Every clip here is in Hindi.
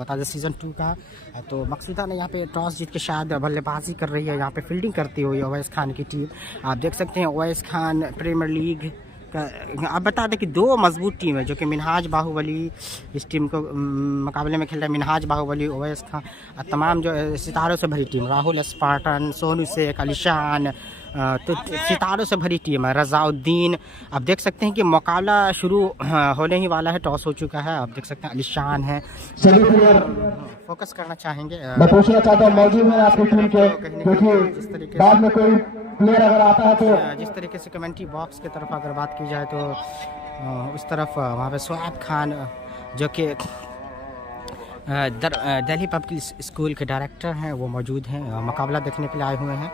बता दें सीज़न 2 का। तो मकसूदा ने यहाँ पे टॉस जीत के शायद बल्लेबाजी कर रही है, यहाँ पे फील्डिंग करती हुई ओवैस खान की टीम। आप देख सकते हैं ओवैस खान प्रीमियर लीग का। आप बता दें कि दो मजबूत टीम है जो कि मिनहाज बाहुबली इस टीम को मुकाबले में खेल रहे हैं। मिनहाज बाहुबली, ओवैस खान, तमाम जो सितारों से भरी टीम, राहुल स्पार्टन, सोनू शेख, अलीशान, तो सितारों से भरी टीम है। रजाउद्दीन, आप देख सकते हैं कि मुकाबला शुरू होने ही वाला है, टॉस हो चुका है। आप देख सकते हैं अलीशान है, फोकस करना चाहेंगे। मैं पूछना चाहता हूँ मौजूद है आपकी टीम के, क्योंकि जिस तरीके बाद में कोई प्लेयर अगर आता है तो जिस तरीके से कमेंट्री बॉक्स की तरफ अगर बात की जाए तो उस तरफ वहाँ पे शोएब खान जो कि दिल्ली पब्लिक स्कूल के डायरेक्टर हैं वो मौजूद हैं, मुकाबला देखने के लिए आए हुए हैं।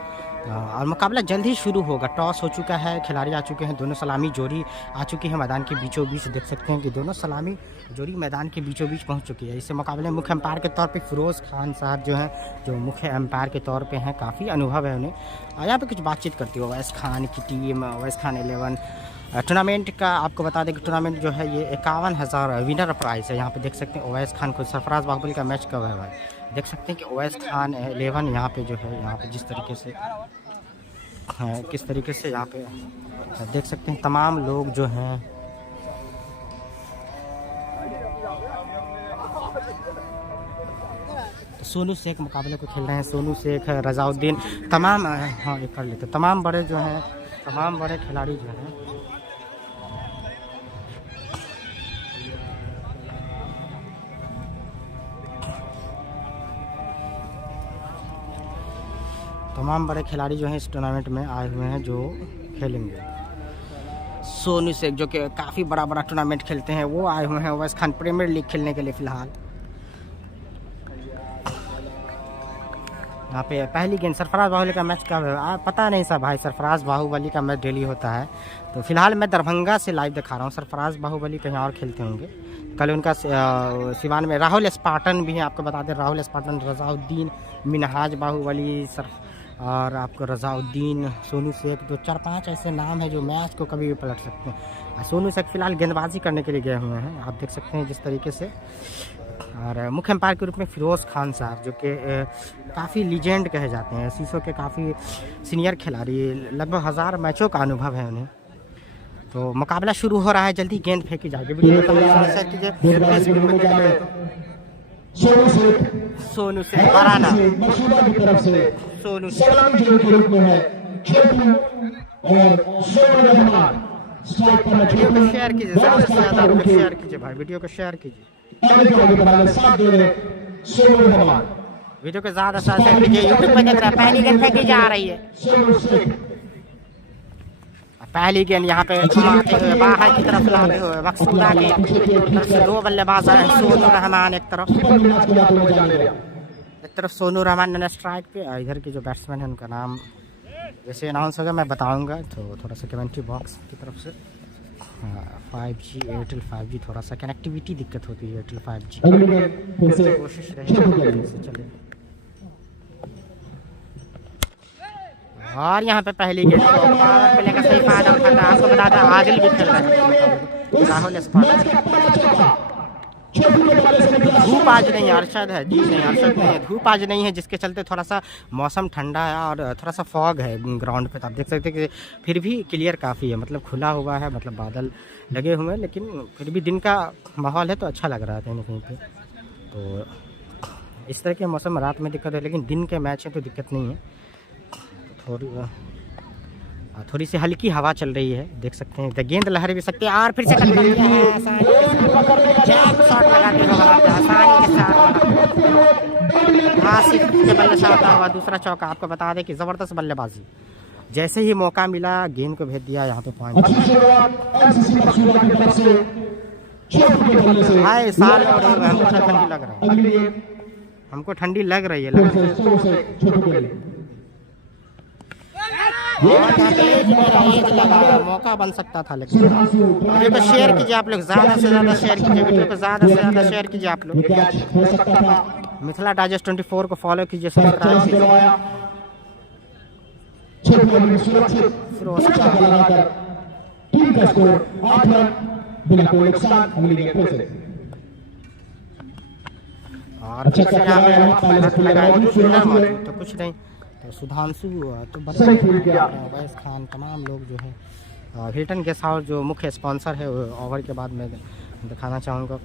और मुकाबला जल्द ही शुरू होगा। टॉस हो चुका है, खिलाड़ी आ चुके हैं, दोनों सलामी जोड़ी आ चुकी है मैदान के बीचों बीच। देख सकते हैं कि दोनों सलामी जोड़ी मैदान के बीचों बीच पहुंच चुकी है। इस मुकाबले में मुख्य अंपायर के तौर पे फिरोज़ खान साहब जो हैं, जो मुख्य अंपायर के तौर पे हैं, काफ़ी अनुभव है उन्हें। यहाँ पे कुछ बातचीत करती है ओवैस खान की टीम, ओवैस खान 11 टूर्नामेंट का। आपको बता दें कि टूर्नामेंट जो है ये 51,000 विनर प्राइज़ है। यहाँ पे देख सकते हैं ओवैस खान को सरफराज बाहुबली का मैच कब है भाई। देख सकते हैं कि ओवैस खान 11 यहाँ पे जो है, यहाँ पे जिस तरीके से किस तरीके से यहाँ पे देख सकते हैं तमाम लोग जो हैं तो सोनू शेख मुकाबले को खेल रहे हैं। सोनू शेख, रजाउद्दीन, तमाम हाँ ये कर लेते, तमाम बड़े जो हैं, तमाम बड़े खिलाड़ी जो हैं इस टूर्नामेंट में आए हुए हैं जो खेलेंगे। सोनू शेख जो कि काफ़ी बड़ा टूर्नामेंट खेलते हैं वो आए हुए हैं ओवैस खान प्रीमियर लीग खेलने के लिए फ़िलहाल। यहाँ पे पहली गेंद सरफराज बाहुबली का मैच कब है पता नहीं सब भाई। सरफराज बाहुबली का मैच डेली होता है, तो फिलहाल मैं दरभंगा से लाइव दिखा रहा हूँ। सरफराज बाहुबली कहीं और खेलते होंगे। कल उनका सिवान में राहुल स्पार्टन भी है, आपको बता दें। राहुल स्पार्टन, रजाउद्दीन, मिनहाज बाहुबली और आपको रजाउद्दीन, सोनू शेख, तो 4-5 ऐसे नाम हैं जो मैच को कभी भी पलट सकते हैं। सोनू शेख फिलहाल गेंदबाजी करने के लिए गए हुए हैं, आप देख सकते हैं जिस तरीके से। और मुख्य अंपायर के रूप में फिरोज़ खान साहब जो कि काफ़ी लीजेंड कहे जाते हैं, शीशों के काफ़ी सीनियर खिलाड़ी, लगभग 1000 मैचों का अनुभव है उन्हें। तो मुकाबला शुरू हो रहा है, जल्दी गेंद फेंकी जाएगी। सोनू शेख बराना, सोनू शेख शेयर कीजिए, ज़्यादा से ज़्यादा आप लोग शेयर कीजिए भाई, वीडियो को शेयर कीजिए, वीडियो को ज़्यादा से ज़्यादा कीजिए। यूट्यूब पे देख रहा है, पहली गेंद फेंकी जा रही है। पहली गेंद यहाँ पे घुमाते हुए बाहर की तरफ लाते हुए मकसूदा की तरफ से 2 बल्लेबाज हैं। सोनू रहमान एक तरफ सोनू रहमान ने स्ट्राइक पे, इधर के जो बैट्समैन है उनका नाम जैसे अनाउंस होगा मैं बताऊंगा। तो थोड़ा सा कमेंट्री बॉक्स की तरफ से 5G एयरटेल 5G थोड़ा सा कनेक्टिविटी दिक्कत होती है एयरटेल 5G, कोशिश रहेगी से चले। और यहाँ पे पहली गेंद प्ले का सही फायदा उठाता है। आपको बता दें आदिल भी खेल रहे हैं, राहुल स्पार्टन। धूप आज नहीं है, अरशद है जी, नहीं अरशद नहीं है, धूप आज नहीं है, जिसके चलते थोड़ा सा मौसम ठंडा है और थोड़ा सा फॉग है ग्राउंड पे। तो आप देख सकते हैं कि फिर भी क्लियर काफ़ी है, मतलब खुला हुआ है, मतलब बादल लगे हुए हैं, लेकिन फिर भी दिन का माहौल है तो अच्छा लग रहा है कहीं ना कहीं पे। तो इस तरह के मौसम रात में दिक्कत है, लेकिन दिन के मैच है तो दिक्कत नहीं है। थोड़ी सी हल्की हवा चल रही है, देख सकते हैं। गेंद लहर भी सकते हैं और फिर से शॉट लगाते हो आसानी के साथ। आसिफ के बल्ले से आता हुआ दूसरा चौका। आपको बता दें कि ज़बरदस्त बल्लेबाजी, जैसे ही मौका मिला गेंद को भेज दिया यहाँ पे पॉइंट। हाय साल हमको ठंडी लग रहा है, हमको ठंडी लग रही है। मौका बन सकता था, लेकिन वीडियो को शेयर कीजिए आप लोग, ज़्यादा से ज़्यादा शेयर कीजिए, वीडियो को ज़्यादा से ज़्यादा शेयर कीजिए आप लोग। मिथिला डाइजेस्ट 24 को फॉलो कीजिए, सब्सक्राइब कीजिए। और फिर से यहाँ पे पैनल लगाएंगे फील्डर मौजूद तो कुछ नहीं, तो सुधांशु तो अवैस खान तमाम लोग जो है हिल्टन गेस्ट हाउस जो मुख्य स्पॉन्सर है ओवर के बाद मैं दिखाना चाहूँगा।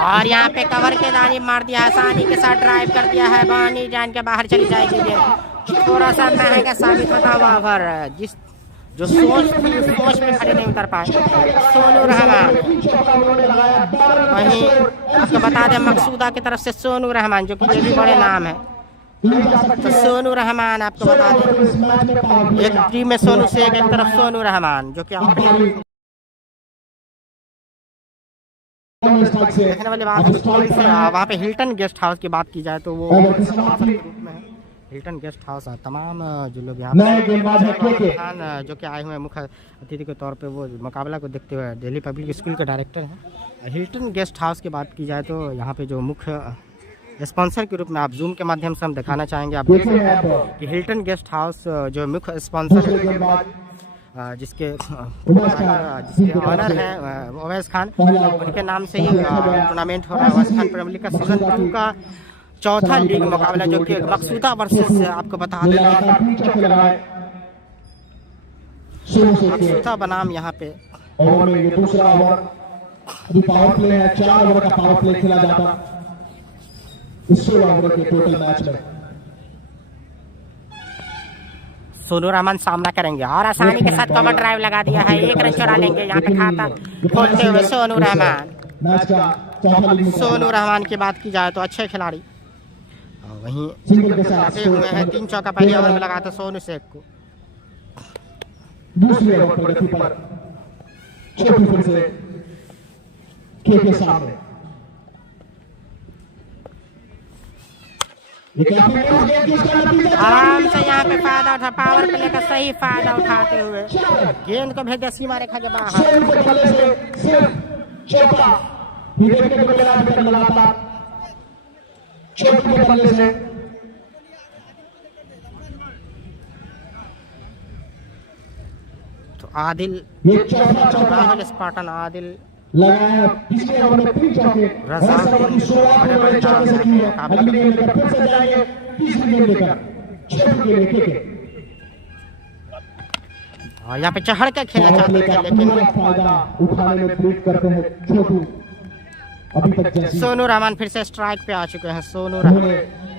और यहाँ पे कवर के दानी मार दिया, आसानी के साथ ड्राइव कर दिया है, बानी जान के बाहर चली जाएगी ये थोड़ा सा महंगा साबित होता हुआ ओवर जिस जो सोच थी उस सोच में खड़े नहीं उतर पाए सोनू रहमान। वहीं आपको बता दें मकसूदा की तरफ से सोनू रहमान जो कि ये भी बड़े नाम है, तो सोनू रहमान आपको बता दें एक टीम में सोनू शेख एक तरफ सोनू रहमान जो कि देखने वाली बात है। वहाँ पे हिल्टन गेस्ट हाउस की बात की जाए तो वो रूप में है हिल्टन गेस्ट हाउस। तमाम जो लोग यहाँ खान जो कि आए हुए हैं मुख्य अतिथि के तौर पे वो मुकाबला को देखते हुए दिल्ली पब्लिक स्कूल के डायरेक्टर हैं। हिल्टन गेस्ट हाउस की बात की जाए तो यहाँ पे जो मुख्य स्पॉन्सर के रूप में आप जूम के माध्यम से हम दिखाना चाहेंगे, आप देख सकते हैं कि हिल्टन गेस्ट हाउस जो मुख्य स्पॉन्सर है जिसके ऑनर हैं अवैस खान, उनके नाम से ही टूर्नामेंट हो रहा है। अवैस खान प्रीमियर लीग का सीजन 2 का चौथा लीग मुकाबला जो कि मकसूदा वर्सेस आपको बता दें मकसूदा बनाम यहाँ पे ओवर में ये दूसरा ओवर अभी पावर प्ले है, 4 ओवर का पावर प्ले खेला जाता इस 16 ओवर के टोटल मैच में। सोनू रहमान सामना करेंगे और आसानी के साथ कवर ड्राइव लगा दिया है, 1 रन चुरा लेंगे यहाँ पे खाता खोलते हुए सोनू रहमान। सोनू रहमान की बात की जाए तो अच्छे खिलाड़ी, वहीं लगे हुए हैं 3 चौका पहले ओवर में लगा था सोनू शेख को। दूसरे ओवर पर गति पर छोटी फिर से के सामने आराम से यहाँ पे फायदा उठा, पावर प्ले का सही फायदा उठाते हुए गेंद को भेज दिया सीमा रेखा के बाहर। तो आदिल राहुल स्पार्टन आदिल लगाया पिछले ओवर में 3 चौके बड़े चौके से किए। अगली गेंद लेकर फिर से जाएंगे, तीसरी गेंद लेकर छोटी गेंद के और यहाँ पे चढ़ के खेलना चाहते हैं लेकिन फायदा उठाने में ब्रेक करते हैं छोटू। अभी तक सोनू रहमान फिर से स्ट्राइक पे आ चुके हैं। सोनू रहमान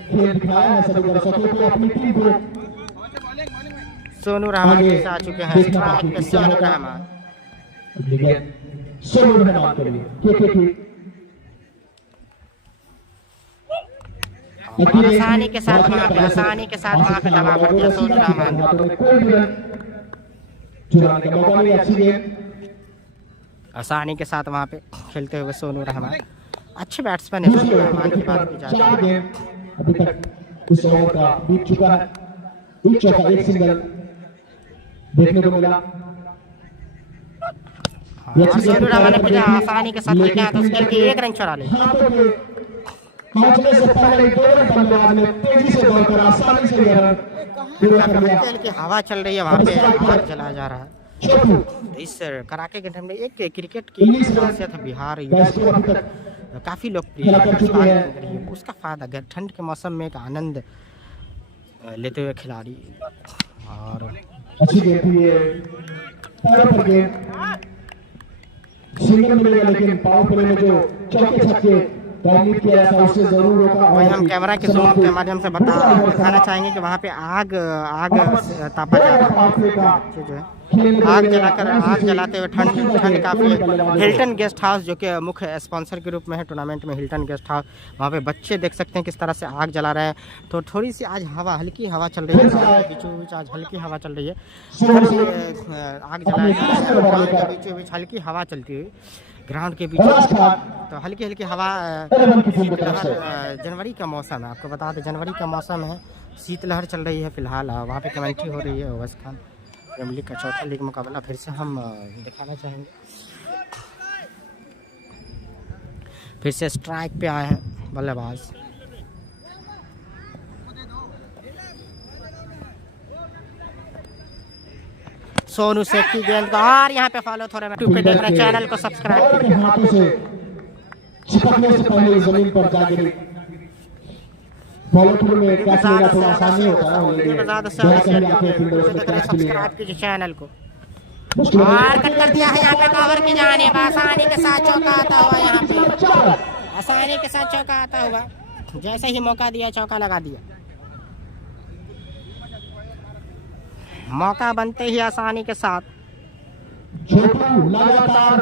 खेल दिखाया है सभी दर्शकों को, अपनी टीम को। सोनू रहमान फिर से आ चुके हैं स्ट्राइक पे। सोनू रहमान सोनू रहमान के लिए और आसानी के साथ वहाँ पे दबाव बढ़ दिया सोनू रहमान। आसानी के साथ वहाँ पे खेलते हुए सोनू रहमान अच्छे बैट्समैन है। सोनू रहमान की बात की जाए अभी तक इस ओवर का बीत चुका है, 1 चौका 1 सिंगल देखने को मिला। सोनू रहमान ने पूरा आसानी के साथ लेके आया तो उसके लिए 1 रन चुरा लिया। पहुंचने से पहले 2 रन बल्लेबाज ने तेजी से दौड़कर आसानी से ये रन पूरा कर लिया। की हवा चल रही है वहाँ पे, आग जलाया जा रहा है। तो इस कड़ाके के ठंड में एक क्रिकेट की खासियत है बिहार काफी लोकप्रिय है, उसका फायदा ठंड के मौसम में एक आनंद लेते हुए खिलाड़ी। और अच्छी गेंद थी ये, पैरों पर गेंद सिंगल मिलेगा, लेकिन पावर प्ले में जो चौके छक्के टारगेट किया था उससे जरूर होगा। वही हम कैमरा के जूम के माध्यम से दिखाना चाहेंगे कि वहाँ पे आग तापा जा रहा है जो है आग जलाते हुए ठंड काफ़ी है। हिल्टन गेस्ट हाउस जो कि मुख्य स्पॉन्सर के रूप में है टूर्नामेंट में, हिल्टन गेस्ट हाउस, वहाँ पे बच्चे देख सकते हैं किस तरह से आग जला रहे हैं। तो थोड़ी सी आज हल्की हवा चल रही है, बीचों बीच आज हल्की हवा चल रही है। आग जलाया बीचों बीच हल्की हवा चलती हुई ग्राउंड के बीच, तो हल्की हवा। जनवरी का मौसम है, आपको बता दें जनवरी का मौसम है, शीतलहर चल रही है फिलहाल। वहाँ पे कमेंट्री हो रही है अवैस खान प्रीमियर लीग का चौथा लीग मुकाबला फिर से हम दिखाना चाहेंगे। फिर से स्ट्राइक पे आए हैं बल्लेबाज। सोनू शेख की गेंद को, और यहाँ पे फॉलो थोड़े यूट्यूब पे देख रहे हैं, चैनल को सब्सक्राइब के हाथों से चिपकने से पहले जमीन पर जा गिरी। फॉलो थ्रू में कैच लेना थोड़ा आसानी होता है, सब्सक्राइब कीजिए चैनल को। और कट कर दिया है यहाँ पे कवर की जानिब, आसानी के साथ चौका आता हुआ, यहाँ पे आसानी के साथ चौका आता हुआ, जैसे ही मौका दिया चौका लगा दिया। मौका बनते ही आसानी के साथ छोटू लगातार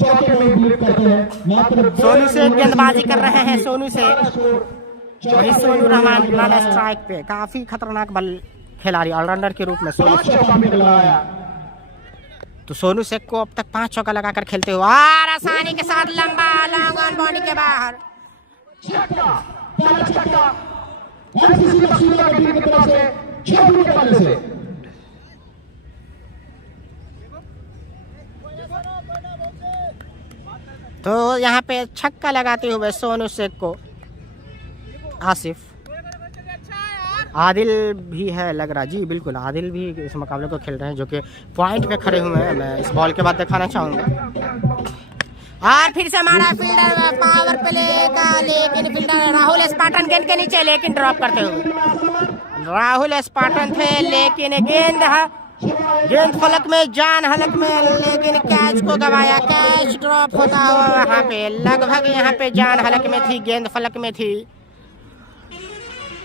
चौके में ब्लिक करते हैं। मात्र सोनू से गेंदबाजी कर रहे हैं, सोनू से वही सोनू रहमान लाला स्ट्राइक पे, काफी खतरनाक बल खिलाड़ी ऑलराउंडर के रूप में सोनू शेख। तो सोनू शेख को अब तक 5 चौका लगाकर खेलते हुए, और आसानी के साथ लंबा लॉन्ग ऑन बॉडी के बाहर। तो यहाँ पे छक्का लगाते हुए सोनू शेख को आसिफ, आदिल भी है लग रहा, जी बिल्कुल आदिल भी इस मुकाबले को खेल रहे हैं, जो कि पॉइंट पे खड़े हुए हैं। मैं इस बॉल के बाद दिखाना चाहूँगा, और फिर से हमारा फील्डर पावर प्ले का, लेकिन फील्डर राहुल स्पार्टन गेंद के नीचे, लेकिन ड्रॉप करते हुए राहुल स्पार्टन थे, लेकिन गेंद फलक में, जान हलक में, लेकिन कैच को गवाया। कैच ड्रॉप होता हुआ यहाँ पे, लगभग यहाँ पे जान हलक में थी, गेंद फलक में थी,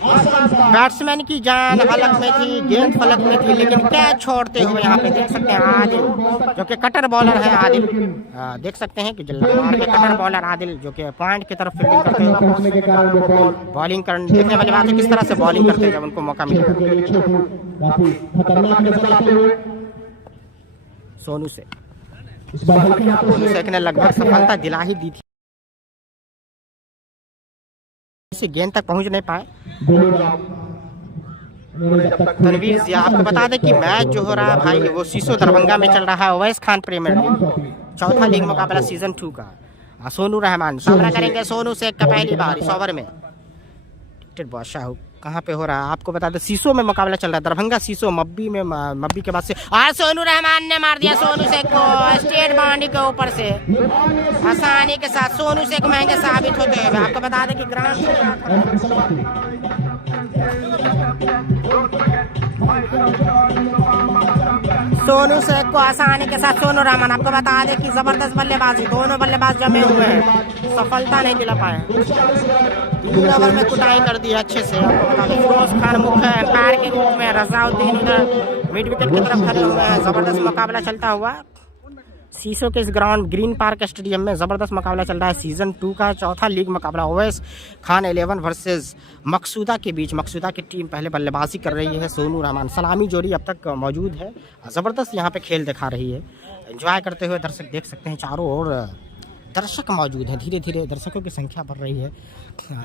बैट्समैन की जान हलक में थी, गेंद फलक में थी, लेकिन कैच छोड़ते हुए यहाँ पे देख सकते हैं आदिल, जो कि कटर बॉलर है आदिल, देख सकते हैं कि कटर बॉलर आदिल, जो कि पॉइंट की तरफ फील्डिंग करते हैं, बॉलिंग करने, देखने वाली बात है किस तरह से बॉलिंग करते हैं जब उनको मौका मिले। सोनू शेख ने लगभग सफलता दिला ही दी थी, इसे गेंद तक पहुंच नहीं पाए। तनवीर जिया, आपको बता दें कि मैच जो हो रहा है भाई, वो सीसो दरभंगा में चल रहा है, अवैस खान प्रीमियर लीग, चौथा लीग मुकाबला सीजन 2 का। सोनू रहमान सामना करेंगे सोनू शेख का पहली बार इस ओवर में। बादशाह कहाँ पे हो रहा है आपको बता दें, सीसो में मुकाबला चल रहा है, दरभंगा सीसो मब्बी में, मब्बी के बाद से, और सोनू रहमान ने मार दिया सोनू शेख को स्टेट बाउंड्री के ऊपर से आसानी के साथ। सोनू शेख महंगे साबित होते हुए, आपको बता दें कि सोनू शेख को आसानी के साथ सोनू रहमान, आपको बता दें कि जबरदस्त बल्लेबाजी, दोनों बल्लेबाज जमे हुए हैं, सफलता नहीं दिला पाए। 3 ओवर में कुटाई कर दी अच्छे से। आपको बता दें फिरोज खान मुख्य एम्पायर के रूप में, रजाउद्दीन उधर मिड विकेट की तरफ खड़े हुए हैं। जबरदस्त मुकाबला चलता हुआ सीसो के इस ग्राउंड ग्रीन पार्क स्टेडियम में जबरदस्त मुकाबला चल रहा है, सीजन 2 का चौथा लीग मुकाबला, अवैस खान 11 वर्सेस मकसूदा के बीच। मकसूदा की टीम पहले बल्लेबाजी कर रही है, सोनू रहमान सलामी जोड़ी अब तक मौजूद है, ज़बरदस्त यहाँ पे खेल दिखा रही है, एंजॉय करते हुए दर्शक देख सकते हैं। चारों ओर दर्शक मौजूद हैं, धीरे धीरे दर्शकों की संख्या बढ़ रही है।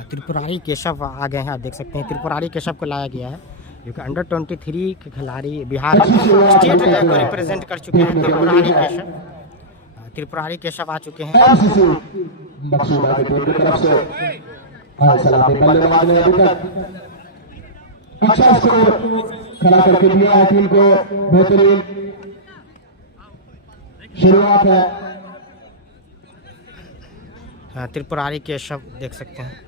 त्रिपुरारी केशव आ गए हैं, आप देख सकते हैं त्रिपुरारी केशव को लाया गया है, जो कि अंडर 23 के खिलाड़ी बिहार स्टेट को रिप्रेजेंट कर चुके हैं। त्रिपुरारी केशव आ चुके हैं। अच्छा स्कोर खड़ा करके दिया है टीम को, बेहतरीन शुरुआत है। त्रिपुरारी केशव देख सकते हैं।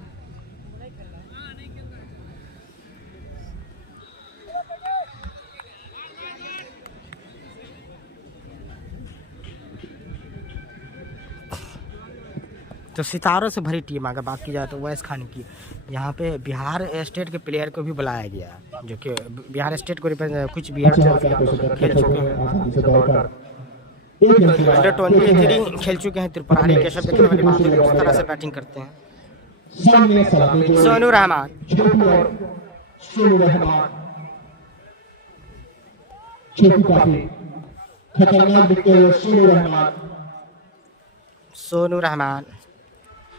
तो सितारों से भरी टीम अगर बात की जाए तो अवैस खान की, यहाँ पे बिहार स्टेट के प्लेयर को भी बुलाया गया है, जो कि बिहार स्टेट को कुछ बिहार खेल चुके हैं, अंडर 23 खेल चुके हैं। त्रिपुरारी केशव देखने वाली बात है, किस तरह से बैटिंग करते हैं। सोनू रहमान, सोनू रहमान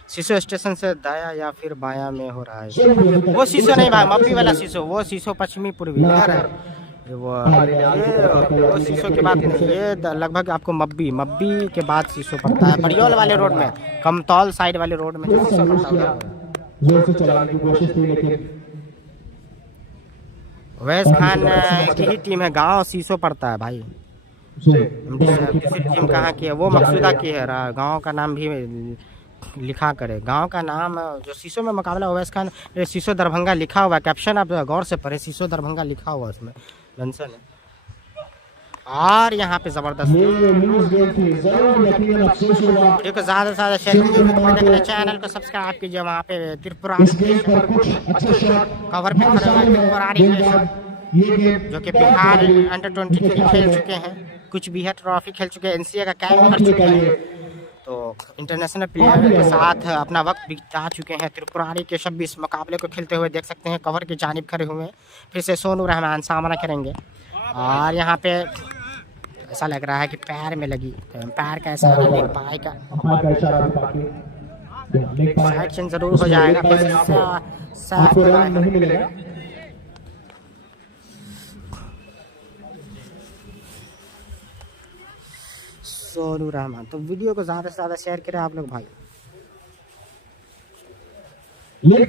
शीशो स्टेशन से दाया या फिर बाया में हो रहा है। वो शीशो नहीं भाई, मब्बी वाला शीशो, वो शीशो पश्चिमी पूर्वी इधर है। वो शीशो के बाद नहीं, ये लगभग आपको मब्बी के बाद शीशो पड़ता है, बड़ियोल वाले रोड में, कमतौल साइड वाले रोड में शीशो पड़ता है। अवैस खान की ही टीम है, गांव शीशो पड़ता है भाई, दूसरी टीम कहाँ की है वो मकसूदा की है। गांव का नाम भी लिखा करे, गांव का नाम जो शीशो में मुकाबला ओवैस खान शीशो दरभंगा लिखा हुआ है, कैप्शन आप गौर से पढ़े, शीशो दरभंगा लिखा हुआ है उसमें मेंशन है। और यहाँ पे जबरदस्त वीडियो को ज़्यादा से ज़्यादा शेयर कीजिए, चैनल को सब्सक्राइब कीजिए। वहाँ पे त्रिपुरारी कवर पे खड़े हुए त्रिपुरारी जो कि बिहार अंडर-23 खेल चुके हैं, कुछ भी है ट्रॉफी खेल चुके हैं, एनसीए का कैंप कर चुके हैं, तो इंटरनेशनल प्लेयर के साथ अपना वक्त बिता चुके हैं। त्रिपुरारी के 26 मुकाबले को खेलते हुए देख सकते हैं, कवर की जानिब खड़े हुए हैं। फिर से सोनू रहमान सामना करेंगे और यहाँ पे ऐसा लग रहा है कि पैर में लगी, पैर का ऐसा लेग पाई का एक्शन जरूर हो जाएगा। नहीं मिलेगा। सोनू रहमान, तो वीडियो को ज़्यादा से ज़्यादा शेयर करें आप लोग भाई। यूट्यूब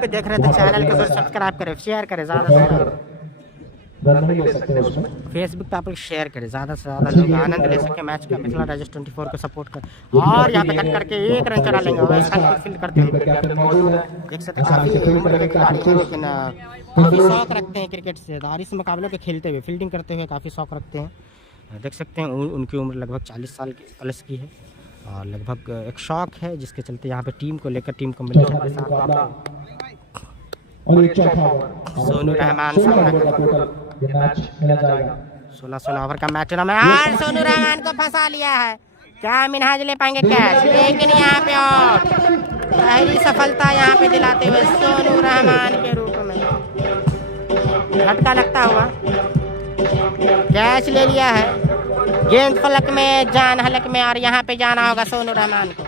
पे देख रहे थे चैनल को सब्सक्राइब करें, शेयर करें ज़्यादा से ज़्यादा। फेसबुक पे आप लोग शेयर करें, ज़्यादा से ज़्यादा लोग आनंद ले सके मैच का। मिथिला डाइजेस्ट 24 को सपोर्ट कर और यहाँ पे कट करके 1 रन चला लेंगे फील्ड करते हैं। देख सकते हैं काफ़ी उम्र के खिलाड़ी हैं, लेकिन काफ़ी शौक रखते हैं क्रिकेट से, और इस मुकाबले को खेलते हुए फील्डिंग करते हुए काफ़ी शौक रखते हैं। देख सकते हैं उनकी उम्र लगभग 40 साल की प्लस की है और लगभग एक शौक है जिसके चलते यहाँ पे टीम को लेकर टीम कॉम्बिनेशन के साथ सोनू रहमान 16 ओवर का मैच चला में और सोनू रहमान को फंसा लिया है। क्या मिनहाज ले पाएंगे कैच, लेकिन यहाँ पे और पहली सफलता यहाँ पे दिलाते हुए सोनू रहमान के रूप में झटका लगता हुआ कैच ले लिया है। गेंद फलक में जान हलक में और यहाँ पे जाना होगा सोनू रहमान को।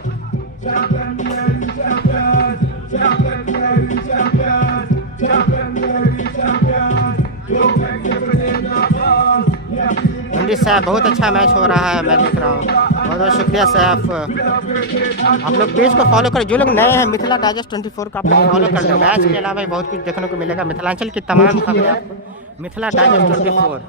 साहब बहुत अच्छा मैच हो रहा है, मैं देख रहा हूँ। बहुत बहुत शुक्रिया साहब। आप लोग पेज को फॉलो करें, जो लोग नए हैं मिथिला डाइजेस्ट 24 को आप लोग फॉलो कर लें। मैच के अलावा बहुत कुछ देखने को मिलेगा, मिथिलांचल की तमाम खबरें मिथिला डाइजेस्ट 24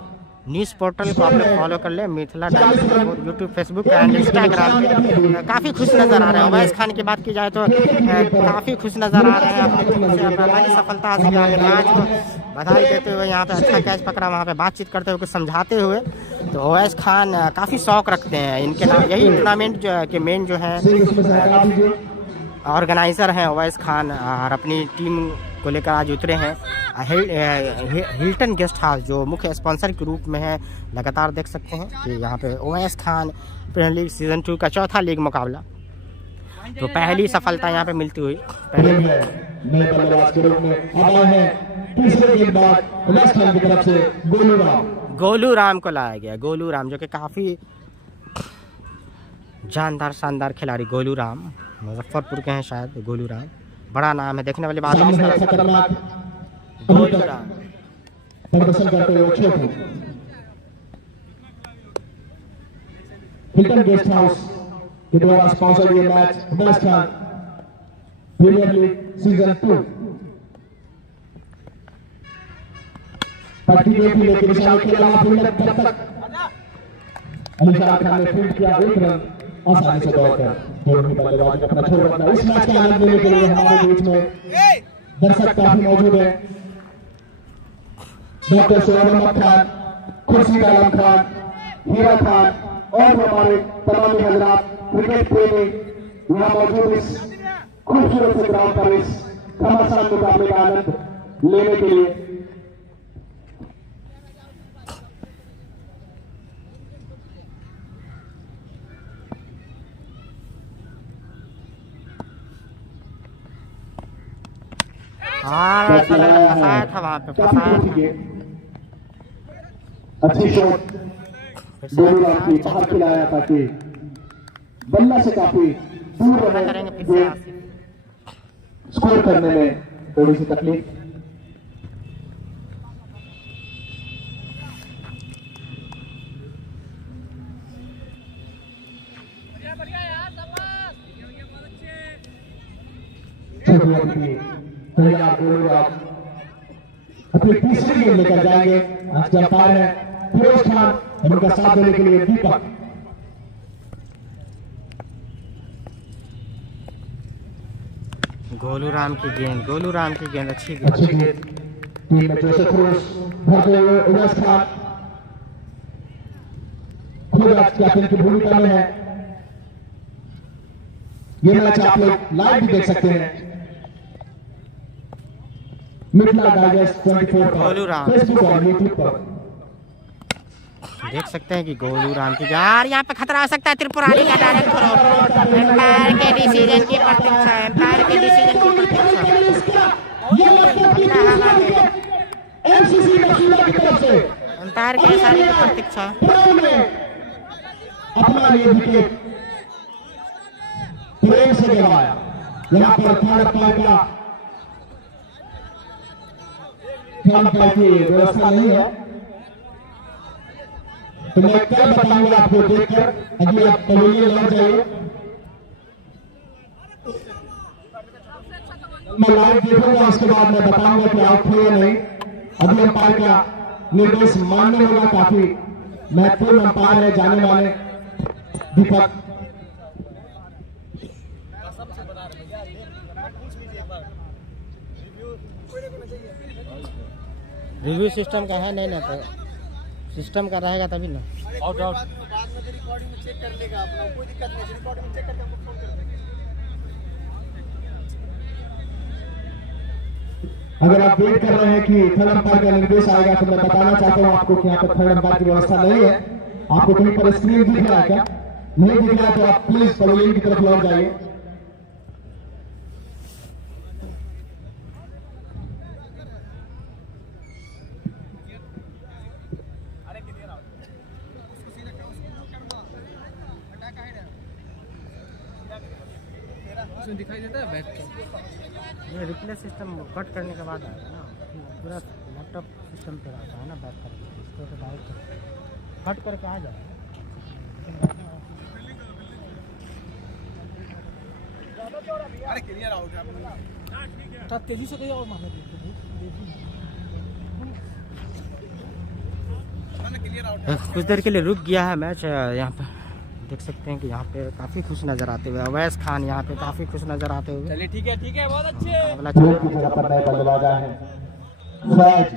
न्यूज़ पोर्टल को आप लोग फॉलो कर ले। Mithila digest 24 YouTube, Facebook and Instagram पे काफ़ी खुश नज़र आ रहे हैं। ओवैस खान की बात की जाए तो काफ़ी खुश नज़र आ रहे हैं, अपनी टीम से अपनी सफलता हासिल करके मैच को बधाई देते हुए यहाँ पे अच्छा कैच पकड़ा, वहाँ पे बातचीत करते हुए कुछ समझाते हुए। तो ओवैस खान काफ़ी शौक रखते हैं, इनके नाम यही टूर्नामेंट जो के मेन जो है ऑर्गेनाइज़र हैं ओवैस खान, और अपनी टीम को लेकर आज उतरे हैं। हिल्टन गेस्ट हाउस जो मुख्य स्पॉन्सर के रूप में है, लगातार देख सकते हैं कि यहाँ पे Owais Khan premier league season 2 का चौथा लीग मुकाबला, तो पहली सफलता यहाँ पे मिलती हुई। गोलू राम को लाया गया, गोलू राम जो कि काफ़ी जानदार शानदार खिलाड़ी, गोलू राम मुजफ्फरपुर के हैं शायद। गोलू राम बड़ा नाम है, देखने वाली बात है। Golu Ram Hilton guest house के द्वारा स्पॉन्सर्ड ये match Owais Khan premier league season 2 पट्टी में भी लेकिन निशान के अलावा फील्डर तक अलीशान खान ने फील्ड किया 1 रन आसानी से दौड़कर दोनों बल्लेबाज अपना छोड़ रखा। इस मैच का आनंद लेने के लिए हमारे बीच में दर्शक काफी मौजूद है। डॉक्टर सोनम खान, खुर्शीद आलम खान, हीरा खान और हमारे तमाम हजरात क्रिकेट प्रेमी यहाँ मौजूद इस खूबसूरत से ग्राउंड पर इस घमासान मुकाबले का आनंद लेने के लिए। फंसाया था वहाँ पे, फंसाया था। अच्छी शॉट गोलू राम की बाहर खिलाया ताकि बल्ला से काफी दूर रहे, स्कोर करने में थोड़ी सी तकलीफ। तैयार गोलू राम अपनी तीसरी गेंद लेकर जाएंगे। आज का अंपायर है फिरोज खान और उनका साथ देने के लिए दीपक। गोलू राम की गेंद अच्छी अच्छी गेंद। गेंद टीम में जोसेफ फिरोज भरते हुए उमैस खान खुद आज कैप्टन की भूमिका में है। ये मैच आप लोग लाइव भी देख सकते हैं मिथिला डाइजेस्ट 24 गोलू पर, राम। फेसबुक और यूट्यूब पर। देख सकते हैं कि गोलू राम की यार यहाँ पे खतरा हो सकता है। त्रिपुरारी का डायरेक्ट थ्रो, एम्पायर के डिसीजन की प्रतीक्षा, एम्पायर के डिसीजन की प्रतीक्षा, एमसीसी मसूदा की तरफ से एम्पायर के इशारे की प्रतीक्षा। अपना ये विकेट प्रेम से गिरवाया। यहाँ पर थर्ड अंपायर की व्यवस्था नहीं है, तो मैं क्या बताऊंगा आपको देखकर, अभी आप पवेलियन लग जाइए। मैं लाइव देखूंगा, उसके बाद मैं बताऊंगा कि आउट हुए या नहीं। अभी अंपायर का निर्देश मानने होगा। काफी महत्वपूर्ण अंपायर है जाने वाले दीपक। रिव्यू सिस्टम का है नहीं ना, तो सिस्टम का रहेगा तभी ना। आउट आउट बाद में रिकॉर्डिंग में चेक कर लेगा अपना, कोई दिक्कत नहीं। रिकॉर्डिंग में चेक करके हमको फोन कर देंगे। अगर आप वेट कर रहे हैं कि थर्ड अंपायर का निर्देश आएगा, तो मैं बताना चाहता हूं आपको कि यहाँ पर थर्ड अंपायर की व्यवस्था नहीं है। आपको कहीं पर स्क्रीन दिख रहा है क्या? नहीं दिख रहा है तो आप प्लीज पवेलियन की तरफ लौट जाइए। दिखाई देता है बैक का। ये रिप्ले सिस्टम कट करने के बाद आएगा ना, पूरा लैपटॉप सिस्टम पे आता है ना बैक कर, इसको तो डायरेक्ट कट करके आ जाएगा। अरे क्लियर आउट है, थोड़ा तेजी से कहिए और मारने क्लियर आउट है। कुछ देर के लिए रुक गया है मैच। यहाँ पे देख सकते हैं कि यहाँ पे काफ़ी खुश नज़र आते हुए अवैस खान यहाँ पे काफ़ी खुश नज़र आते हुए। चलिए ठीक है बहुत अच्छे। मुकाबला प्लेयर चल की जगह पर नए बल्लेबाज आए हैं। फैज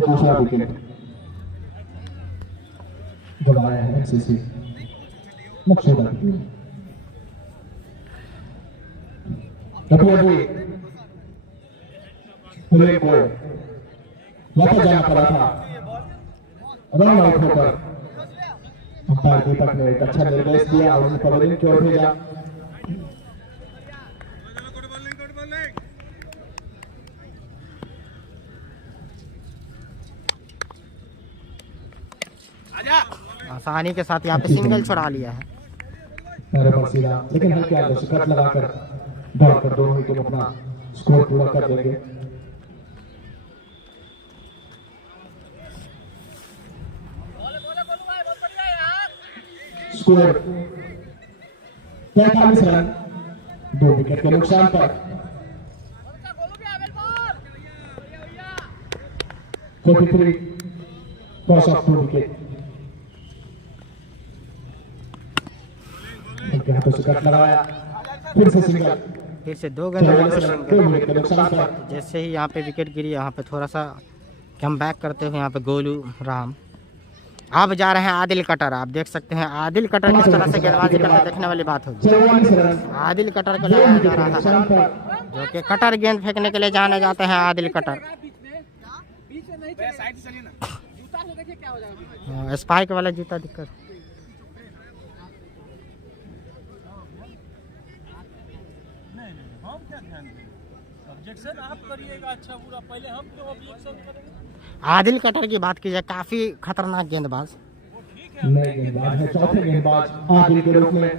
दूसरा विकेट दबाया है एमसीसी मकसूदा की टीम। अभी प्लेयर को वापस जाना पड़ा था, रन आउट होकर अंपायर दीपक ने एक अच्छा निर्देश दिया और उन्हें पवेलियन की ओर भेजा। आसानी के साथ यहाँ पे सिंगल छुड़ा लिया है। अरे बसीरा, लेकिन हल्के हाथों से कट लगाकर दौड़कर दोनों ही टीम अपना स्कोर पूरा कर देंगे। स्कोर 45 रन, 2 विकेट के नुकसान पर। 43 टॉस ऑफ 2 विकेट। उनके हाथों से कट लगाया, फिर से सिंगल, फिर से 2 गेंद 2 विकेट के नुकसान पर। जैसे ही यहाँ पे विकेट गिरी, यहाँ पे थोड़ा सा कम बैक करते हुए यहाँ पे गोलू राम अब जा रहे हैं आदिल कटर। आप देख सकते हैं आदिल कटर किस तरह से गेंदबाजी करते, देखने वाली बात होगी। 44 रन, आदिल कटर को लगाया जा रहा नुकसान है, पर। जो कि कटर गेंद फेंकने के लिए जाने जाते हैं आदिल कटर। साइड से चलिए ना, जूता से देखिए क्या हो जाएगा। स्पाइक वाला जूता दिक्कत। हम क्या ध्यान देंगे, ऑब्जेक्शन आप करिएगा अच्छा बुरा, पहले हम क्यों ऑब्जेक्शन करेंगे। आदिल कटर की बात की जाए, काफी खतरनाक गेंदबाज। नए गेंदबाज है, चौथे गेंदबाज आदिल के रूप में।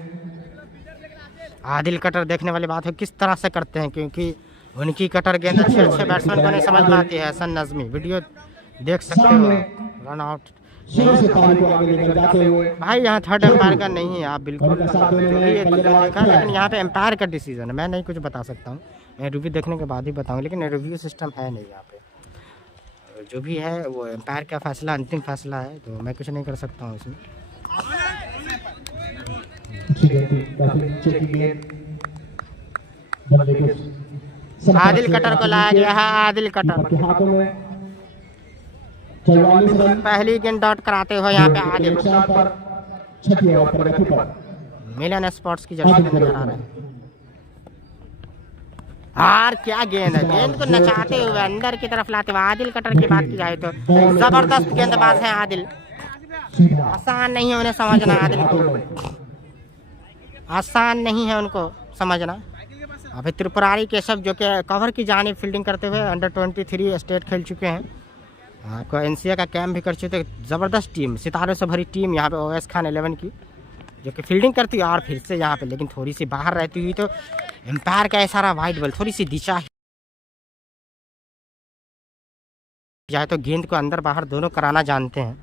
आदिल कटर देखने वाली बात है किस तरह से करते हैं, क्योंकि उनकी कटर गेंद अच्छे बैट्समैन को नहीं समझ में आती है। हसन नजमी वीडियो देख सकते हो, रन आउट शुरू से पारी को आगे लेकर जाते हुए भाई। यहाँ थर्ड एम्पायर का नहीं है, आप बिल्कुल उनका साथ देने जो भी ये में देखा, बल्लेबाज लेकिन यहाँ पे एम्पायर का डिसीजन है। मैं नहीं कुछ बता सकता हूँ, मैं रिव्यू देखने के बाद ही बताऊँ, लेकिन रिव्यू सिस्टम है नहीं यहाँ पे। जो भी है वो एम्पायर का फैसला अंतिम फैसला है, तो मैं कुछ नहीं कर सकता हूँ इसमें। आदिल कटर को लाया गया है। आदिल कटर पहली गेंद डॉट कराते हुए यहाँ पे आदिल। मिलन स्पोर्ट्स की जर्सी में नजर आ रहा है। और क्या गेंद है, गेंद को नचाते हुए अंदर की तरफ लाते हुए। आदिल कटर की बात की जाए तो जबरदस्त गेंदबाज है आदिल। आसान नहीं है उन्हें समझना, आदिल को आसान नहीं है उनको समझना। अभी त्रिपुरारी केशव जो कि कवर की जानिब फील्डिंग करते हुए अंडर 23 स्टेट खेल चुके हैं, आपको एनसीए का कैंप भी कर चुके। ज़बरदस्त टीम, सितारों से भरी टीम यहाँ पे ओवैस खान 11 की, जो कि फील्डिंग करती है और फिर से यहाँ पे लेकिन थोड़ी सी बाहर रहती हुई, तो एम्पायर का इशारा वाइड बॉल, थोड़ी सी दिशा जाए तो गेंद को अंदर बाहर दोनों कराना जानते हैं।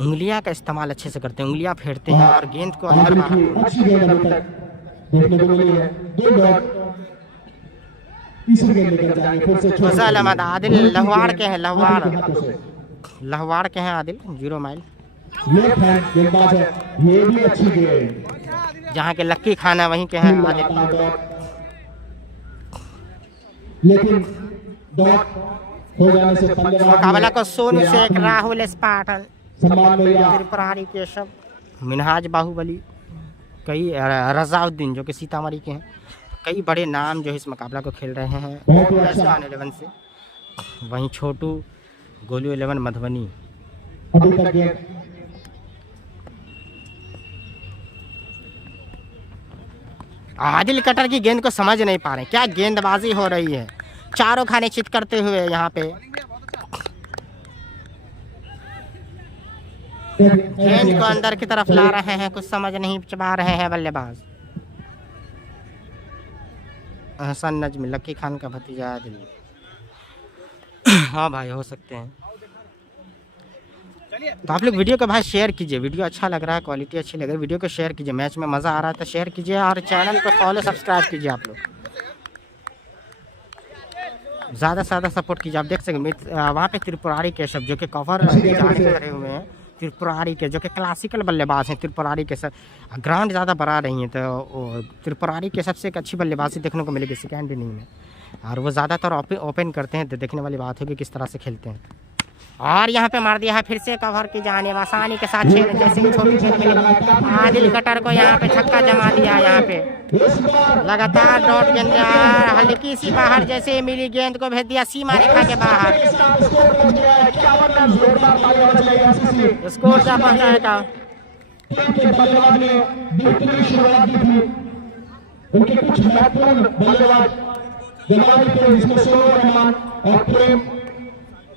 उंगलियां का इस्तेमाल अच्छे से करते हैं, उंगलियां फेरते हैं और गेंद को अंदर बाहर। फजल अहमद आदिल लहवाड़ के हैं, लहवाड़ के हैं आदिल, 0 माइल, जहाँ के लक्की खाना वहीं के हैं आदिल। लेकिन मुकाबला को सोनू शेख, राहुल स्पार्टन, त्रिपुरारी केशव, मिनहाज बाहुबली, कई रजाउद्दीन जो कि सीतामढ़ी के हैं, कई बड़े नाम जो इस मुकाबला को खेल रहे हैं 11 से। वहीं छोटू, गोलू 11 मधुबनी। आदिल कटर की गेंद को समझ नहीं पा रहे, क्या गेंदबाजी हो रही है, चारों खाने चित करते हुए यहाँ पे गेंद को अंदर की तरफ ला रहे हैं, कुछ समझ नहीं पा रहे हैं बल्लेबाज। हसन नजमी, लक्की खान का भतीजा आदिल। हाँ भाई, हो सकते हैं। तो आप लोग वीडियो को भाई शेयर कीजिए, वीडियो अच्छा लग रहा है, क्वालिटी अच्छी लग रही है, वीडियो को शेयर कीजिए। मैच में मज़ा आ रहा है तो शेयर कीजिए और चैनल को फॉलो सब्सक्राइब कीजिए। आप लोग ज़्यादा से ज़्यादा सपोर्ट कीजिए। आप देख सकते वहाँ पे त्रिपुरारी केशव जो कि कवर करे हुए हैं, त्रिपुरारी के जो कि क्लासिकल बल्लेबाज हैं। त्रिपुरारी केशव ग्राउंड ज़्यादा बड़ा नहीं है, तो त्रिपुरारी केशव से एक अच्छी बल्लेबाजी देखने को मिलेगी सेकेंड इनिंग में, और वो ज़्यादातर ओपन करते हैं, तो देखने वाली बात होगी किस तरह से खेलते हैं। और यहाँ पे मार दिया है फिर से कवर की जाने आसानी के साथ खेल, जैसे कि छोटी खेल मिली। आदिल कटर को यहाँ पे छक्का जमा दिया, यहाँ पे लगातार डॉट गेंद हल्की सी बाहर जैसे मिली गेंद को भेज दिया सीमा रेखा के बाहर। स्कोर क्या पहुंचाएगा? उनके कुछ महत्वपूर्ण बल्लेबाज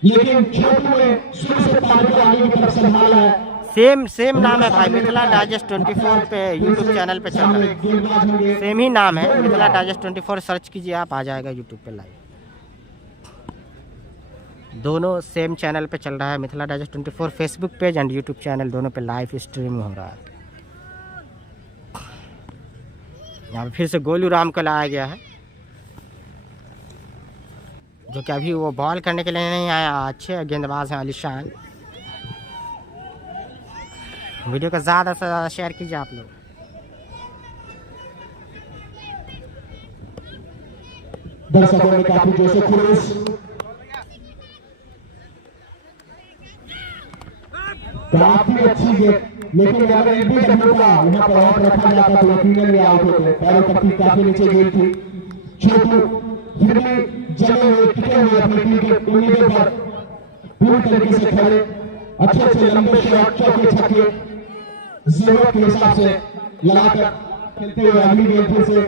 लेकिन छोटू ने शुरू से पारी को आगे की तरफ संभाला है। सेम नाम है भाई, मिथिला डाइजेस्ट 24 पे यूट्यूब चैनल पे चल रहा है, सेम ही नाम है मिथिला डाइजेस्ट 24, सर्च कीजिए आप, आ जाएगा यूट्यूब पे लाइव। दोनों सेम चैनल पे चल रहा है, Mithila digest 24 Facebook page and YouTube channel, दोनों पे लाइव स्ट्रीम हो रहा है। यहाँ पे फिर से गोलू राम को लाया गया है, जो कि अभी वो बॉल करने के लिए नहीं आया। अच्छे गेंदबाज हैं अलीशान। वीडियो को ज़्यादा से ज़्यादा शेयर कीजिए आप लोग। दर्शकों ने काफी जोश से खुलूस काफी अच्छी गेंद, लेकिन अगर एक भी डब्ल्यू का यहाँ पर आउट रखा जाता तो यकीनन भी आउट होते। पैरों पट्टी काफी नीचे गेंद थी। छोटू फिर भी जमे हुए टिके हुए अपनी टीम के उम्मीदों पर पूरी तरीके से खेले, अच्छे लंबे शॉट, चौके छक्के जरूरत के हिसाब से लगाकर खेलते हुए अगली गेंद फिर से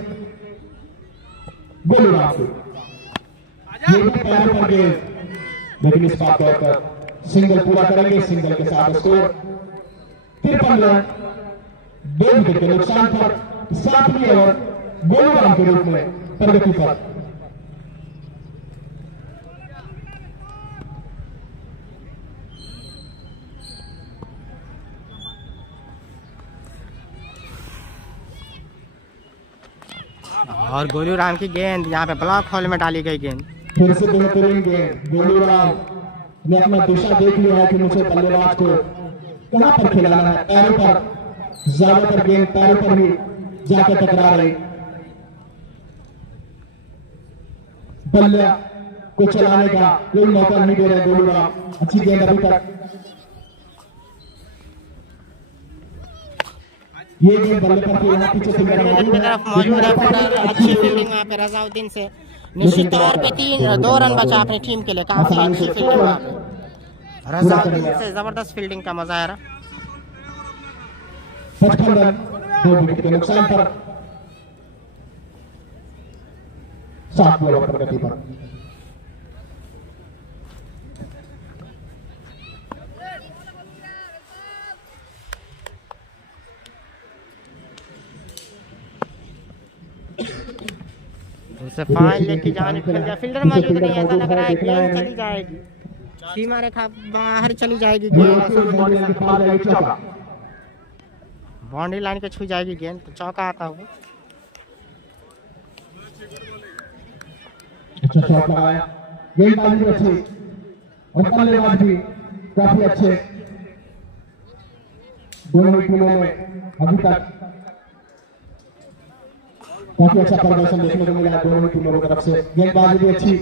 गोलू राम, ये भी पैरों पर गेंद, लेकिन इस बात पर सिंगल पूरा करेंगे। सिंगल के साथ स्कोर 53 रन, 2 विकेट के नुकसान पर 7वीं ओवर गोलू राम के रूप में प्रगति पर। और गोलू राम की गेंद यहाँ पे ब्लॉक होल में डाली गई गेंद। फिर से बेहतरीन गेंद, गोलूराव ने अपना दिशा देख लिया है कि मुझे बल्लेबाज को कहां पर खिलाना है। पैरों पर, ज्यादातर गेंद पैरों पर ही जाकर टकरा रही। बल्ले को चलाने का कोई मौका नहीं दे रहे गोलूराव। अच्छी गेंद अभी तक। ये गेंद बल्ले पर थी, यहाँ पीछे से मेरा मौजूद है फील्डर, अच्छी फील्डिंग वहाँ पे रजाउद्दीन से। निश्चित तौर पे 2 रन बचा अपनी टीम के लिए, काफी अच्छी फील्डिंग वहाँ पे रजाउद्दीन से, जबरदस्त फील्डिंग का मुजाहरा। 55 रन 2 विकेट के नुकसान पर 7 बॉलों पर गति पर। उसे फाइन लेके जाने फील्डर मौजूद नहीं, ऐसा लग रहा है गेंद चली जाएगी, सीमा रेखा बाहर चली जाएगी गेंद, बाउंड्री लाइन के छू जाएगी गेंद, तो चौका आता हुआ। अच्छा शॉट लगाया, गेंदबाजी भी अच्छी और बल्लेबाज भी काफी अच्छे। दोनों टीमों में अभी तक काफी अच्छा प्रदर्शन देखने को मिला है दोनों टीमों की तरफ से। गेंदबाजी भी अच्छी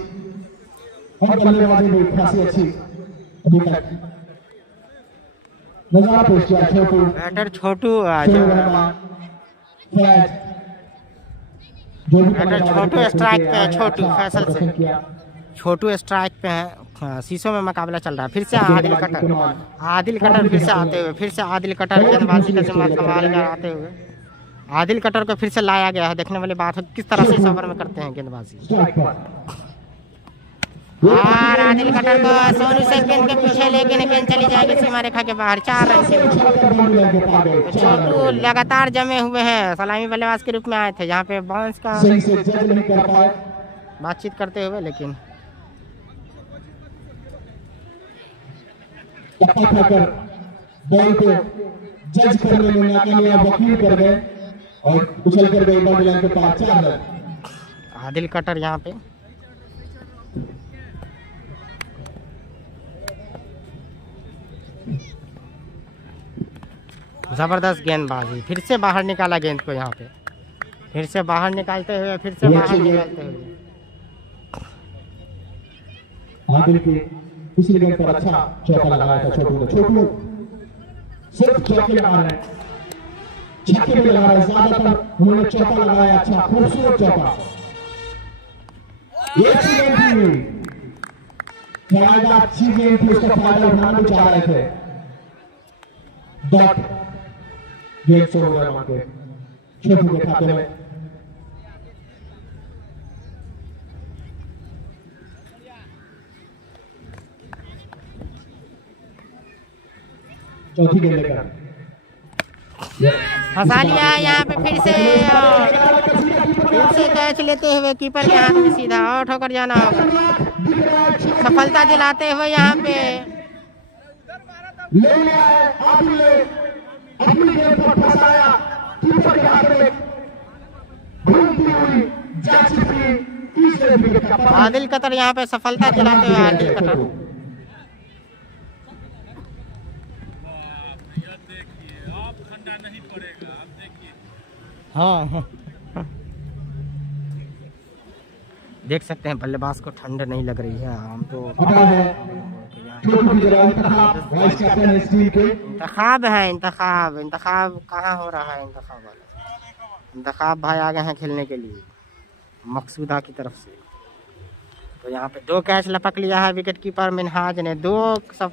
और बल्लेबाजी भी खासी अच्छी अभी तक। नजारा पेश किया छोटू, बैटर छोटू, बैटर छोटू स्ट्राइक पे है, छोटू फैसल से छोटू स्ट्राइक पे है। शीशों में मुकाबला चल रहा है, फिर से आदिल कटर फिर से आते हुए, फिर से आदिल कटर गेंदबाजी का जिम्मा संभाल कर आते हुए आदिल कटर को फिर से लाया गया है। देखने वाली बात है किस तरह से इस ओवर में करते हैं गेंदबाजी। और आदिल कटर को सोनू से गेंद के पीछे लेकिन गेंद चली जाएगी सीमा रेखा के बाहर, 4 रन से। छोटू लगातार जमे हुए हैं, सलामी बल्लेबाज के रूप में आए थे यहाँ पे बाउंस का बातचीत करते हुए, लेकिन बॉल को जज करने में नाकामयाब वकील कर गए और उछल कर गए बाउंड्री लाइन के पार। 4 रन। आदिल कटर यहाँ पे जबरदस्त गेंदबाजी, फिर से बाहर निकाला गेंद को, यहाँ पे फिर से बाहर निकालते हुए, फिर से बाहर निकालते हुए। आदिल की पिछली गेंद पर अच्छा चौका लगाया था छोटू ने। छोटू सिर्फ चौके लगा रहे हैं, छक्के भी लगा रहे हैं, ज्यादातर उन्होंने चौका लगाया। अच्छा खूबसूरत चौका, एक ही गेंद थी, फायदा अच्छी गेंद थी, उसका फायदा उठाना भी चाह रहे थे। डॉट गेंद से हो गया वहां के छोटू के खाते में। चौथी गेंद लेकर फंसा लिया है यहाँ पे, फिर से कैच लेते हुए कीपर के हाथ में सीधा आउट होकर जाना होगा। सफलता दिलाते हुए यहाँ पे ले लिया है, आदिल ने अपनी गेंद पर फंसाया, कीपर के हाथ में घूमती हुई जाती थी तीसरे विकेट का। आदिल कतर यहाँ पे सफलता दिलाते हुए आदिल कतर। हाँ देख सकते हैं बल्लेबाज को ठंड नहीं लग रही है। हम तो इंतखाब है, इंतखाब कहाँ हो रहा है? इंतखाब भाई आ गए हैं खेलने के लिए मकसूदा की तरफ से। तो यहाँ पे 2 कैच लपक लिया है विकेट कीपर मिनहाज ने, 2 सब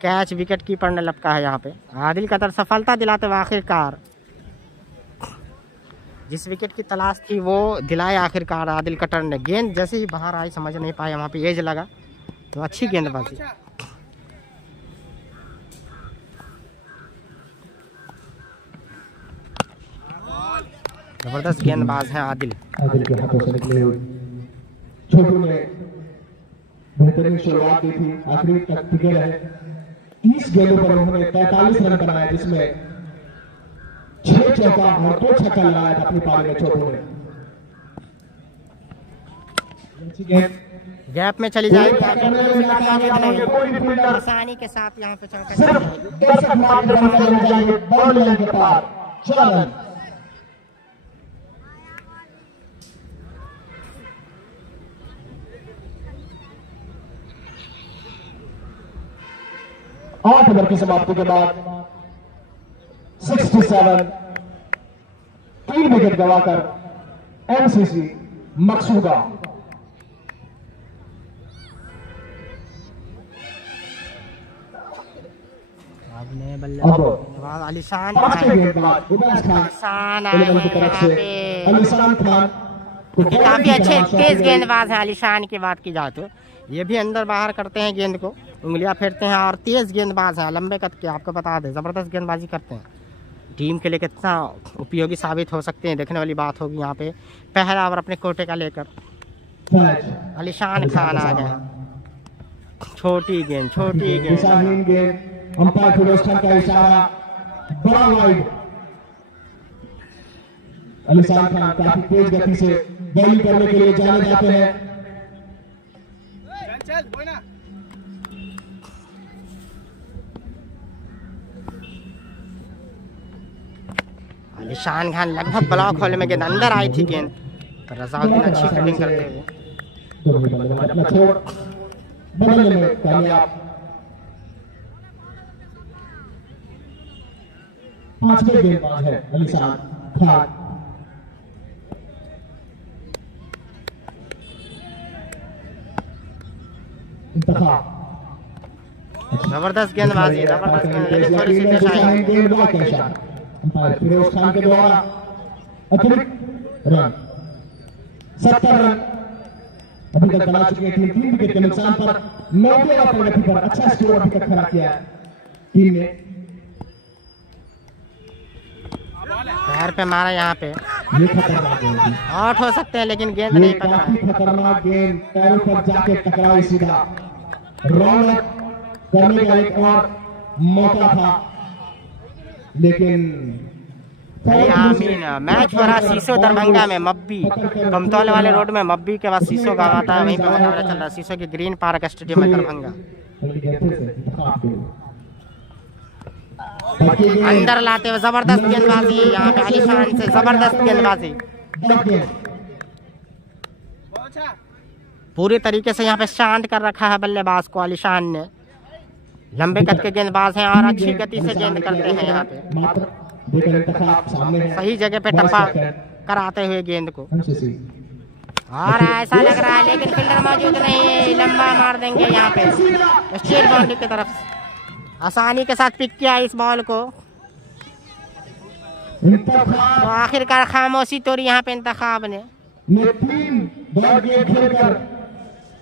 कैच विकेट कीपर ने लपका है यहाँ पे। आदिल कतर सफलता दिलाते हुए आखिरकार जिस विकेट की तलाश थी वो दिलाया आखिरकार आदिल कटर ने। गेंद जैसे ही बाहर आई समझ नहीं पाए, वहाँ पे एज लगा, तो अच्छी गेंदबाजी। जबरदस्त गेंदबाज है आदिल के हाथों से निकले हुए छोटू ने बेहतरीन शुरुआत की थी, आखिरी तक टिके रहे। 30 गेंदों पर उन्होंने 43 रन बनाए, जिसमें 6 चौका और 2 छक्का लगाया था अपनी पारी में छोटू ने। गैप में चली जाएगी कोई भी फील्डर आसानी के साथ यहाँ पे चौका सिर्फ 10 मात्र रन जाएंगे बाउंड्री लाइन के पार। 4 रन। आठ ओवर की समाप्ति के बाद 67 3 विकेट गवाकर एमसीसी मकसूदा आपने अब बल्लेबाज आलिशान पांचवें गेंदबाज उमैस खान आलिशान आए इलेवन की हैं तरफ यहाँ से पे। अलीशान खान ये काफी अच्छे तेज गेंदबाज हैं। आलिशान की बात की जाए तो ये भी अंदर बाहर करते हैं गेंद को, उंगलियां फेरते हैं और तेज गेंदबाज हैं, लंबे कद के। आपको बता दें जबरदस्त गेंदबाजी करते हैं, टीम के लिए कितना उपयोगी साबित हो सकते हैं देखने वाली बात होगी। यहाँ पे पहला ओवर अपने कोटे का लेकर आलिशान खान आ गया। छोटी गेंद दिशाहीन गेंद। अंपायर फिरोज खान का इशारा बड़ा वाइड। अलीशान खान काफी तेज गति से बॉलिंग करने के लिए जाने जाते हैं। चल कोई ना आलिशान खान लगभग ब्लॉक होल में गेंद अंदर आई थी गेंद, पर रजाउद्दीन अच्छी फील्डिंग करते हुए दोनों बल्लेबाज अपना छोड़ बदलने में कामयाब। पांचवें गेंदबाज है अलीशान खान। इंतखाब जबरदस्त गेंदबाजी, जबरदस्त गेंद, लेकिन थोड़ी सी दिशाहीन गेंद। अंपायर फिरोज खान के द्वारा अतिरिक्त रन 70 रन अभी तक बना चुके हैं टीम। 3 विकेट के नुकसान पर 9वें ओवर प्रगति पर अच्छा स्कोर अभी तक खड़ा किया है टीम ने। पैर पे मारा यहाँ पे, ये खतरनाक गेंद थी। आउट हो सकते हैं लेकिन गेंद ये नहीं पकड़ा। काफी खतरनाक गेंद पैरों पर जाके टकराई सीधा। रौनक करने का एक और मौका था लेकिन आमीन। मैच हो रहा सीसो दरभंगा में, मब्बी कमतौल वाले रोड में, मब्बी के बाद सीसो गाँव आता है, वहीं पे मुकाबला चल रहा है सीसो के ग्रीन पार्क स्टेडियम में दरभंगा। अंदर लाते हुए जबरदस्त गेंदबाजी यहाँ पे आलिशान से, जबरदस्त गेंदबाजी पूरी तरीके से यहाँ पे शांत कर रखा है बल्लेबाज को आलिशान ने। लंबे कद के गेंदबाज हैं और अच्छी गति से गेंद करते हैं यहाँ पे, सही जगह पे टप्पा कराते हुए गेंद को। और ऐसा लग रहा है लेकिन फील्डर मौजूद नहीं है, लंबा मार देंगे यहाँ पे स्ट्रेट बाउंड्री की तरफ से। आसानी के साथ पिक किया इस बॉल को, तो आखिरकार खामोशी तोड़ी यहाँ पे इंतखाब ने। 3 बॉल गेम खेलकर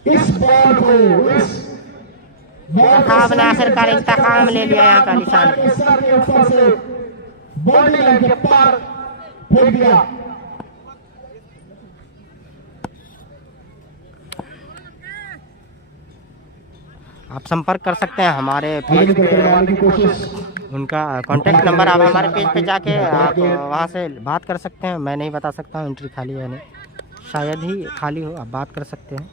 इस बॉल को इंतखाब ने आखिरकार इंतकाम ले लिया यहाँ पे आलिशान। बॉडी लाइन के पार फेंक दिया। आप संपर्क कर सकते हैं हमारे पेज पे, उनका कांटेक्ट नंबर आप हमारे पेज पे जाके आप वहाँ से बात कर सकते हैं। मैं नहीं बता सकता हूँ एंट्री खाली है नहीं, शायद ही खाली हो, आप बात कर सकते हैं।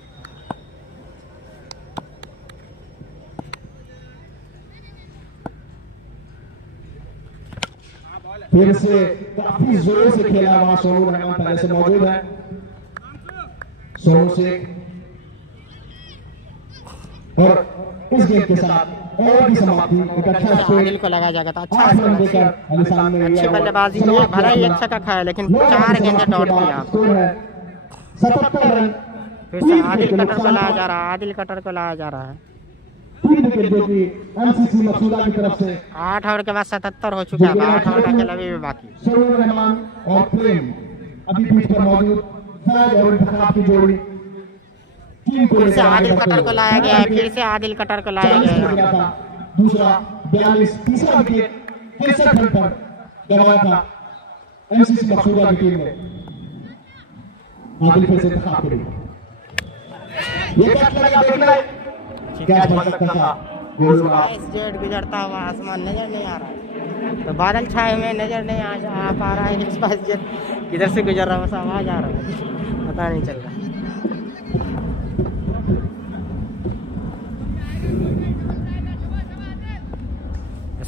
फिर से काफी जोर से खेला वहां सोनू रहमान पहले से मौजूद है। सोनू से और इस गेम के साथ और भी समाप्ति एक अच्छा स्कोर आदिल को लगाया जाएगा, अच्छा 8 रन देकर अलीशान ने अच्छी बल्लेबाजी है, भला ही एक छक्का खाया लेकिन 4 गेंदें डॉट किया। स्कोर है 77 रन। फिर से आदिल कटर को लाया जा रहा है, आदिल कटर को लाया जा रहा है। 3 विकेट जो कि एमसीसी मकसूदा की तरफ से 8 ओवर के बाद 77 हो चुका है, 8 ओवर का खेल अभी भी बाकी। सोनू रहमान और प्रेम अभी बीच पर मौजूद, फैज और इंतखाब की जोड़ी। फिर से आदिल कटर को लाया गया है, फिर से आदिल कटर को लाया गया है। दूसरा 42 तीसरा विकेट 63 रन पर गंवाया था एमसीसी मकसूदा की टीम ने। आदिल फिर से इंतखाब करेगी। ये कैच लगा देखना क्या बन सकता था। जेट गुजरता हुआ आसमान नजर नहीं आ रहा है, तो बादल छाए हुए नजर नहीं आ पा रहा है। स्पाइस जेट किधर से गुजर रहा है, बस आवाज आ रहा है, पता नहीं चल रहा।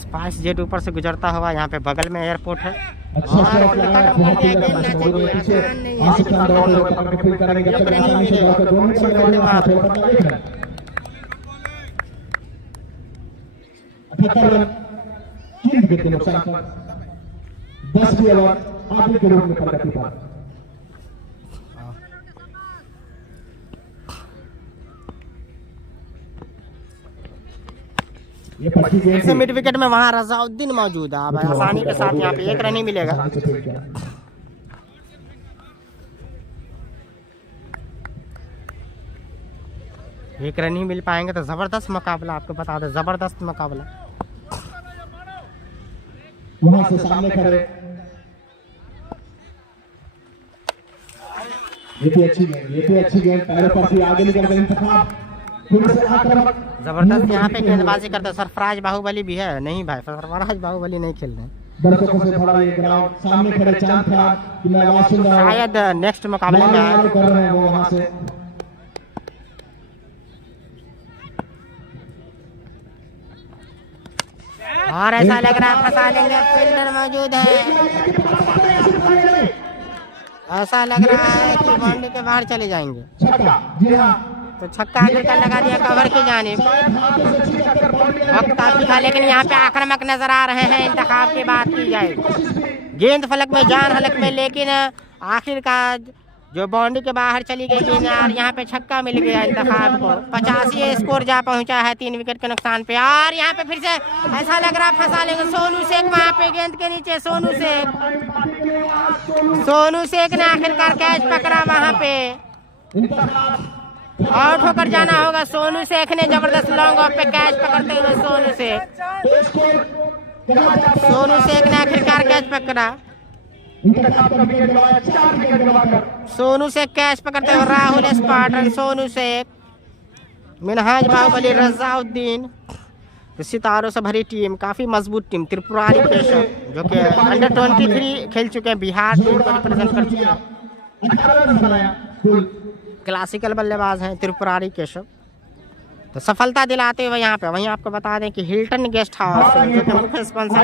स्पाइस जेट ऊपर से गुजरता हुआ यहाँ पे बगल में एयरपोर्ट है। अच्छा शॉट लगाया, बहुत ही लंबा शॉट वो पीछे आसिफ खान दौड़ के पकड़ के फील्ड करेंगे, जब तक आसानी से दौड़ के दोनों चलने वाले वहां से पकड़ देख रहे हैं। 78 रन 3 विकेट के नुकसान पर 10 की ओवर आगे के रूप में प्रगति पर। ये पक्की गेंद से मिड विकेट में वहाँ रजाउद्दीन मौजूद है। अब आसानी के साथ यहाँ पे 1 रन ही मिलेगा। एक रन ही मिल पाएंगे तो जबरदस्त मुकाबला, आपको बता दें जबरदस्त मुकाबला। वहां से सामने खड़े, ये भी अच्छी गेंद पैरों पर थी, आगे निकल गए इंतखाब फिर से आक्रामक जबरदस्त यहाँ पे गेंदबाजी करते। सरफराज बाहुबली भी है नहीं भाई, सरफराज बाहुबली नहीं खेल रहे। दर्शकों से भरा ये ग्राउंड, सामने खड़े चांद खान की मैं आवाज सुन रहा हूं, शायद नेक्स्ट मुकाबले में आए। कर रहे हैं वो वहां से। और ऐसा लग रहा है फंसा लेंगे, फील्डर मौजूद है। ऐसा लग रहा है कि बाउंड्री के बाहर चले जाएंगे। छक्का, जी हां, तो छक्का आगे का लगा दिया कवर की जानिब। वक्त काफी था लेकिन यहाँ पे आक्रामक नजर आ रहे हैं। इंतखाब की बात की जाए, गेंद फलक में जान हलक में, लेकिन आखिरकार जो बाउंड्री के बाहर चली गई गेंद और यहाँ पे छक्का मिल गया इंतखाब को। 85 स्कोर जा पहुंचा है 3 विकेट के नुकसान पे। और यहाँ पे फिर से ऐसा लग रहा है फंसा लेंगे। सोनू शेख वहाँ पे गेंद के नीचे, सोनू शेख ने आखिरकार कैच पकड़ा वहाँ पे। आउट होकर जाना होगा। सोनू शेख ने जबरदस्त लॉन्ग ऑफ पे कैच पकड़ते हुए सोनू शेख ने आखिरकार कैच पकड़ा। सोनू शेख कैच पकड़ते हुए राहुल स्पार्टन, सोनू शेख, मिनहाज बाहुबली, रजाउद्दीन। सितारों से भरी टीम, काफी मजबूत टीम। त्रिपुरारी केशव जो कि अंडर 23 खेल चुके हैं, बिहार टीम को रिप्रेजेंट कर चुके हैं। क्लासिकल बल्लेबाज हैं त्रिपुरारी केशव। तो सफलता दिलाते हुए यहाँ पे वहीं आपको बता दें कि हिल्टन गेस्ट हाउस जो कि मुख्य स्पॉन्सर,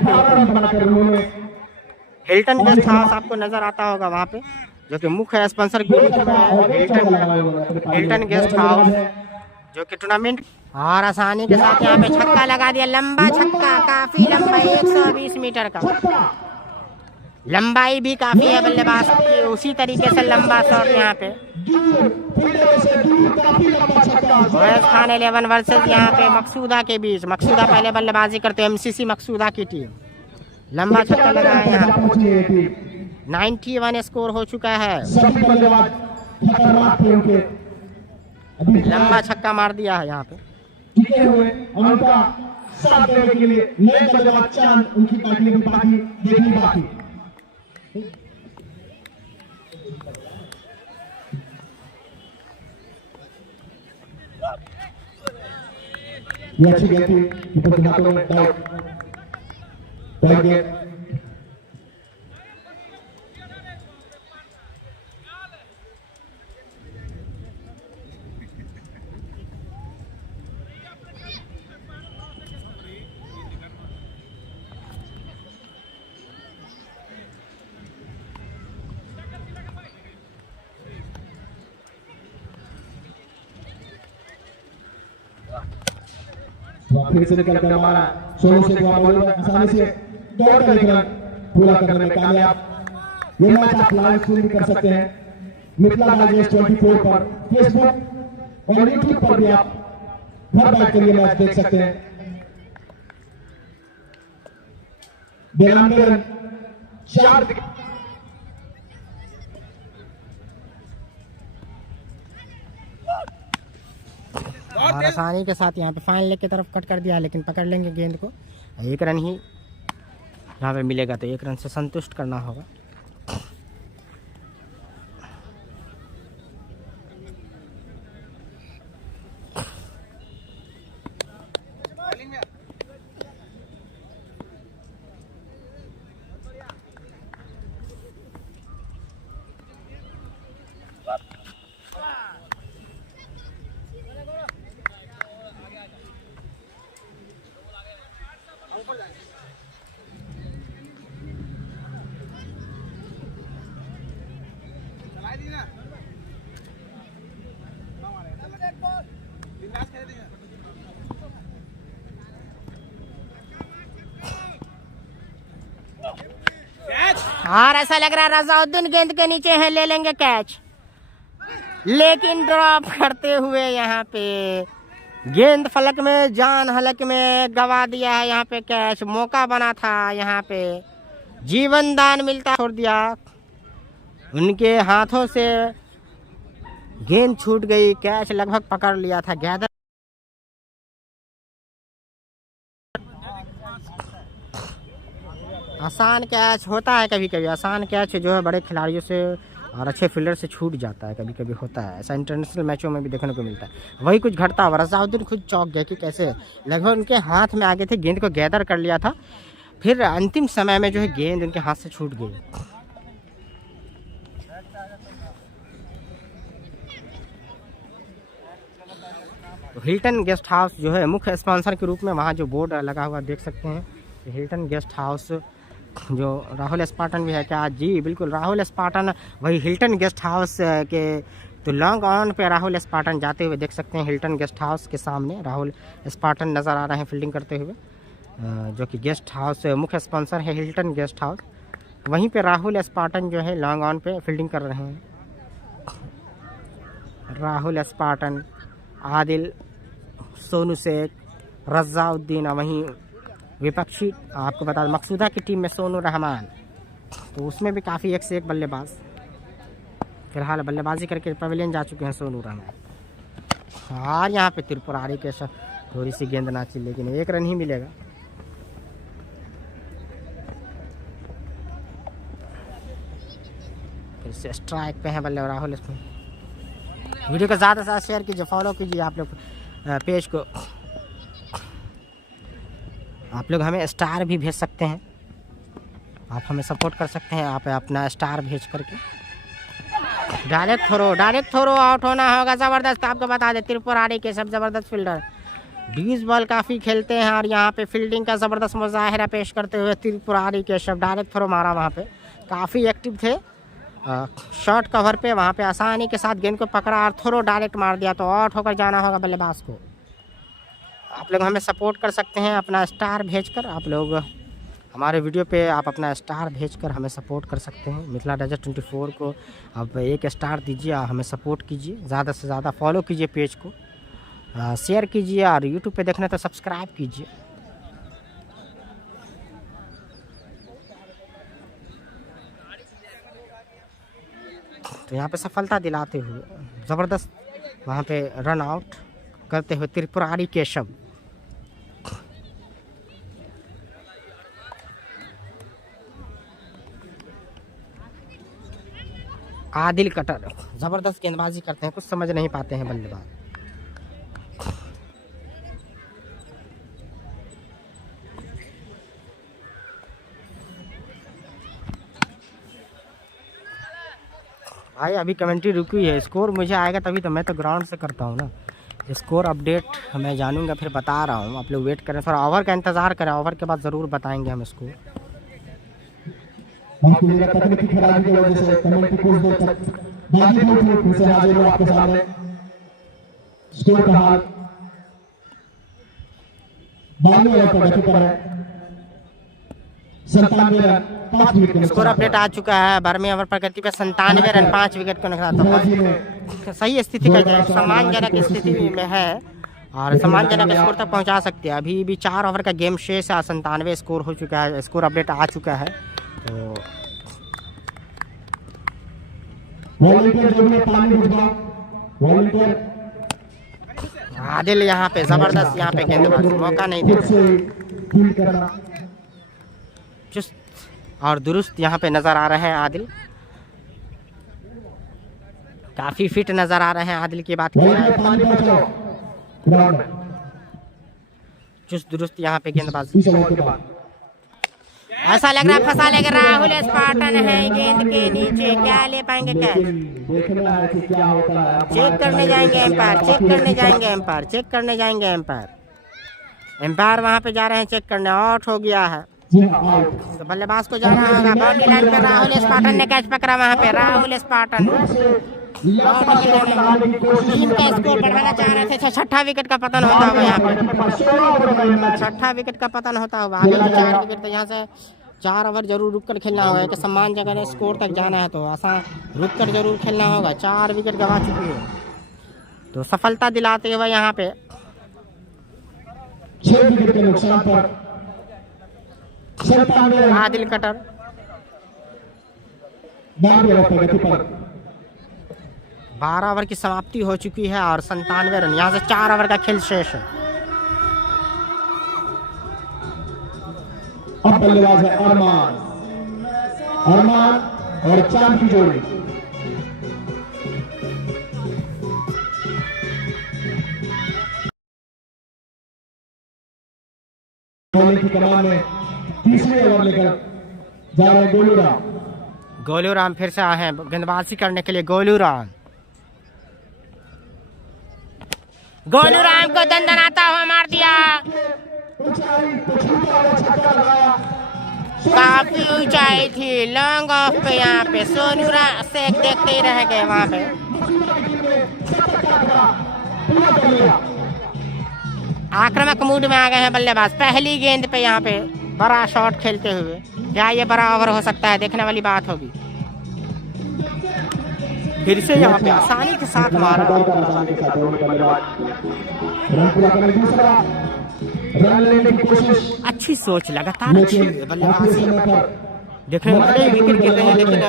हिल्टन गेस्ट हाउस आपको नजर आता होगा वहाँ पे, जो कि मुख्य स्पॉन्सर हिल्टन गेस्ट हाउस जो कि टूर्नामेंट। और आसानी के साथ यहाँ पे छक्का लगा दिया, लंबा छक्का, काफी लंबा, 120 मीटर का। लंबाई भी काफी है बल्लेबाज की, उसी तरीके से लंबा शॉट यहाँ पे। ओएस खान 11 वर्सेस यहाँ पे मकसूदा के बीच। मकसूदा पहले बल्लेबाजी करते हैं, MCC मकसूदा की टीम। लंबा छक्का लगा है यहाँ, 91 स्कोर हो चुका है। लंबा छक्का मार दिया है यहाँ पे। ये अच्छी गेंद थी, ऊपर के हाथों में डाउट गेंद। फिर से निकल कर मारा, सोनू शेख वहां मौजूद है, आसानी से दौड़ कर निकल पूरा करने में कामयाब। ये मैच आप लाइव स्ट्रीम कर सकते हैं मिथिला मैच 24 पर, फेसबुक और यूट्यूब पर भी आप घर बैठकर ये मैच देख सकते हैं। 92 रन 4 विकेट। और आसानी के साथ यहाँ पे फाइन लेग की तरफ कट कर दिया, लेकिन पकड़ लेंगे गेंद को। 1 रन ही यहाँ पे मिलेगा तो 1 रन से संतुष्ट करना होगा। और ऐसा लग रहा है रजाउद्दीन गेंद के नीचे है, ले लेंगे कैच, लेकिन ड्रॉप करते हुए यहाँ पे गेंद फलक में, जान हलक में गवा दिया है। यहाँ पे कैच, मौका बना था, यहाँ पे जीवन दान मिलता, छोड़ दिया, उनके हाथों से गेंद छूट गई, कैच लगभग पकड़ लिया था। गैदर आसान कैच होता है कभी कभी, आसान कैच जो है बड़े खिलाड़ियों से और अच्छे फील्डर से छूट जाता है, कभी कभी होता है ऐसा, इंटरनेशनल मैचों में भी देखने को मिलता है। वही कुछ घटता हुआ, रजाउद्दीन खुद चौंक गए कि कैसे, लगभग उनके हाथ में आगे थे, गेंद को गैदर कर लिया था, फिर अंतिम समय में जो है गेंद उनके हाथ से छूट गई। हिल्टन गेस्ट हाउस जो है मुख्य स्पॉन्सर के रूप में, वहाँ जो बोर्ड लगा हुआ देख सकते हैं, हिल्टन गेस्ट हाउस, जो राहुल स्पार्टन भी है क्या जी, बिल्कुल राहुल स्पार्टन वही हिल्टन गेस्ट हाउस के, तो लॉन्ग ऑन पे राहुल स्पार्टन जाते हुए देख सकते हैं। हिल्टन गेस्ट हाउस के सामने राहुल स्पार्टन नज़र आ रहे हैं फील्डिंग करते हुए, जो कि गेस्ट हाउस मुख्य स्पॉन्सर है हिल्टन गेस्ट हाउस। वहीं पे राहुल स्पार्टन जो है लॉन्ग ऑन पे फील्डिंग कर रहे हैं। राहुल स्पार्टन, आदिल, सोनू शेख, रजाउद्दीन, वहीं विपक्षी आपको बता दें मकसूदा की टीम में सोनू रहमान, तो उसमें भी काफ़ी एक से एक बल्लेबाज, फिलहाल बल्लेबाजी करके पवेलियन जा चुके हैं सोनू रहमान। और यहाँ पे त्रिपुरारी के थोड़ी सी गेंद नाची, लेकिन 1 रन ही मिलेगा। फिर से स्ट्राइक पे है बल्ले राहुल। इसमें वीडियो को ज़्यादा से ज़्यादा शेयर कीजिए, फॉलो कीजिए आप लोग पेज को। आप लोग हमें स्टार भी भेज सकते हैं, आप हमें सपोर्ट कर सकते हैं, आप अपना स्टार भेज करके। डायरेक्ट थ्रो आउट होना होगा, ज़बरदस्त। आपको बता दें त्रिपुरारी के सब ज़बरदस्त फील्डर 20 बॉल काफ़ी खेलते हैं, और यहाँ पे फील्डिंग का ज़बरदस्त मुजाहिरा पेश करते हुए त्रिपुरारी के सब डायरेक्ट थ्रो मारा, वहाँ पे काफ़ी एक्टिव थे, शॉर्ट कवर पे, वहाँ पे आसानी के साथ गेंद को पकड़ा और थ्रो डायरेक्ट मार दिया, तो आउट होकर जाना होगा बल्लेबाज को। आप लोग हमें सपोर्ट कर सकते हैं अपना स्टार भेजकर, आप लोग हमारे वीडियो पे आप अपना स्टार भेजकर हमें सपोर्ट कर सकते हैं। मिथिला डेजर्ट 24 को आप 1 स्टार दीजिए, हमें सपोर्ट कीजिए, ज़्यादा से ज़्यादा फॉलो कीजिए पेज को, शेयर कीजिए, और यूट्यूब पे देखना तो सब्सक्राइब कीजिए। तो यहाँ पे सफलता दिलाते हुए ज़बरदस्त वहाँ पे रन आउट करते हुए त्रिपुरारी केशव। आदिल कटर ज़बरदस्त गेंदबाजी करते हैं, कुछ समझ नहीं पाते हैं बल्लेबाज। भाई अभी कमेंट्री रुकी है, स्कोर मुझे आएगा तभी तो, मैं तो ग्राउंड से करता हूँ ना, स्कोर अपडेट मैं जानूंगा फिर बता रहा हूँ। आप लोग वेट करें, थोड़ा ओवर का इंतज़ार करें, ओवर के बाद ज़रूर बताएंगे हम स्कोर। तकनीकी खराबी की वजह से कमेंट्री कुछ देर तक बाजी नहीं हुई, फिर से हाजिर हूं आपके सामने। स्कोर का हाल 92 ओवर पर बचे पर है 97 रन 5 विकेट। स्कोर अपडेट आ चुका है, 12वें ओवर पर गति पे 97 रन 5 विकेट को नुकसान था। सही स्थिति का सम्मानजनक स्थिति में है और सम्मानजनक स्कोर तक पहुंचा सकते हैं। अभी भी 4 ओवर का गेम शेष है, 97 स्कोर हो चुका है, स्कोर अपडेट आ चुका है। तो वॉलंटियर जो भी पानी उठा, वॉलंटियर आदिल यहाँ पे ज़बरदस्त, यहाँ पे गेंदबाज मौका नहीं दे, चुस्त और दुरुस्त यहाँ पे नज़र आ रहे हैं आदिल, काफ़ी फिट नज़र आ रहे हैं आदिल की बात करें, चुस्त दुरुस्त यहाँ पे गेंदबाज। ऐसा लग रहा है फंसा लेगा राहुल स्पार्टन है गेंद के नीचे, क्या ले पाएंगे कैच? चेक करने जाएंगे एम्पायर, चेक करने जाएंगे एम्पायर, चेक करने जाएंगे एम्पायर, एम्पायर वहां पे जा रहे हैं चेक करने। आउट हो गया है तो बल्लेबाज को जाना होगा। बाउंड्री लाइन पे राहुल स्पार्टन ने कैच पकड़ा, वहां पे राहुल स्पार्टन टीम का स्कोर बढ़ाना चाह रहे थे। 6ठा विकेट का पतन होता हुआ यहाँ पे, 6ठा विकेट का पतन होता हुआ। आगे 4 विकेट, तो यहाँ से 4 ओवर जरूर रुक कर खेलना होगा कि सम्मान जगह स्कोर तक जाना है तो आसान रुक कर जरूर खेलना होगा। 4 विकेट गंवा चुकी है तो सफलता दिलाते हुए यहाँ पे 6 विकेट के नुकसान पर 97 आदिल कटर 92 रन प्रगति पर 12 ओवर की समाप्ति हो चुकी है और 97 रन। यहाँ से 4 ओवर का खेल शेष है। अब बल्लेबाज है अरमान और चांद की जोड़ी। बॉलिंग की कमान में तीसरे ओवर लेकर जा रहे गोलू राम। गोलू राम फिर से आए हैं गेंदबाजी करने के लिए। गोलू राम को दंदनाता हुआ मार दिया। काफी ऊंचाई थी लॉन्ग ऑफ पे। यहाँ पे सोनू राम से देखते ही रह गए। वहाँ पे आक्रामक मूड में आ गए हैं बल्लेबाज। पहली गेंद पे यहाँ पे बड़ा शॉट खेलते हुए। क्या ये बड़ा ओवर हो सकता है? देखने वाली बात होगी। फिर से यहाँ पे आसानी के साथ मारा। अच्छी सोच लगातार अच्छी बल्लेबाजी देखने में बड़े विकेट गिर रहे हैं लेकिन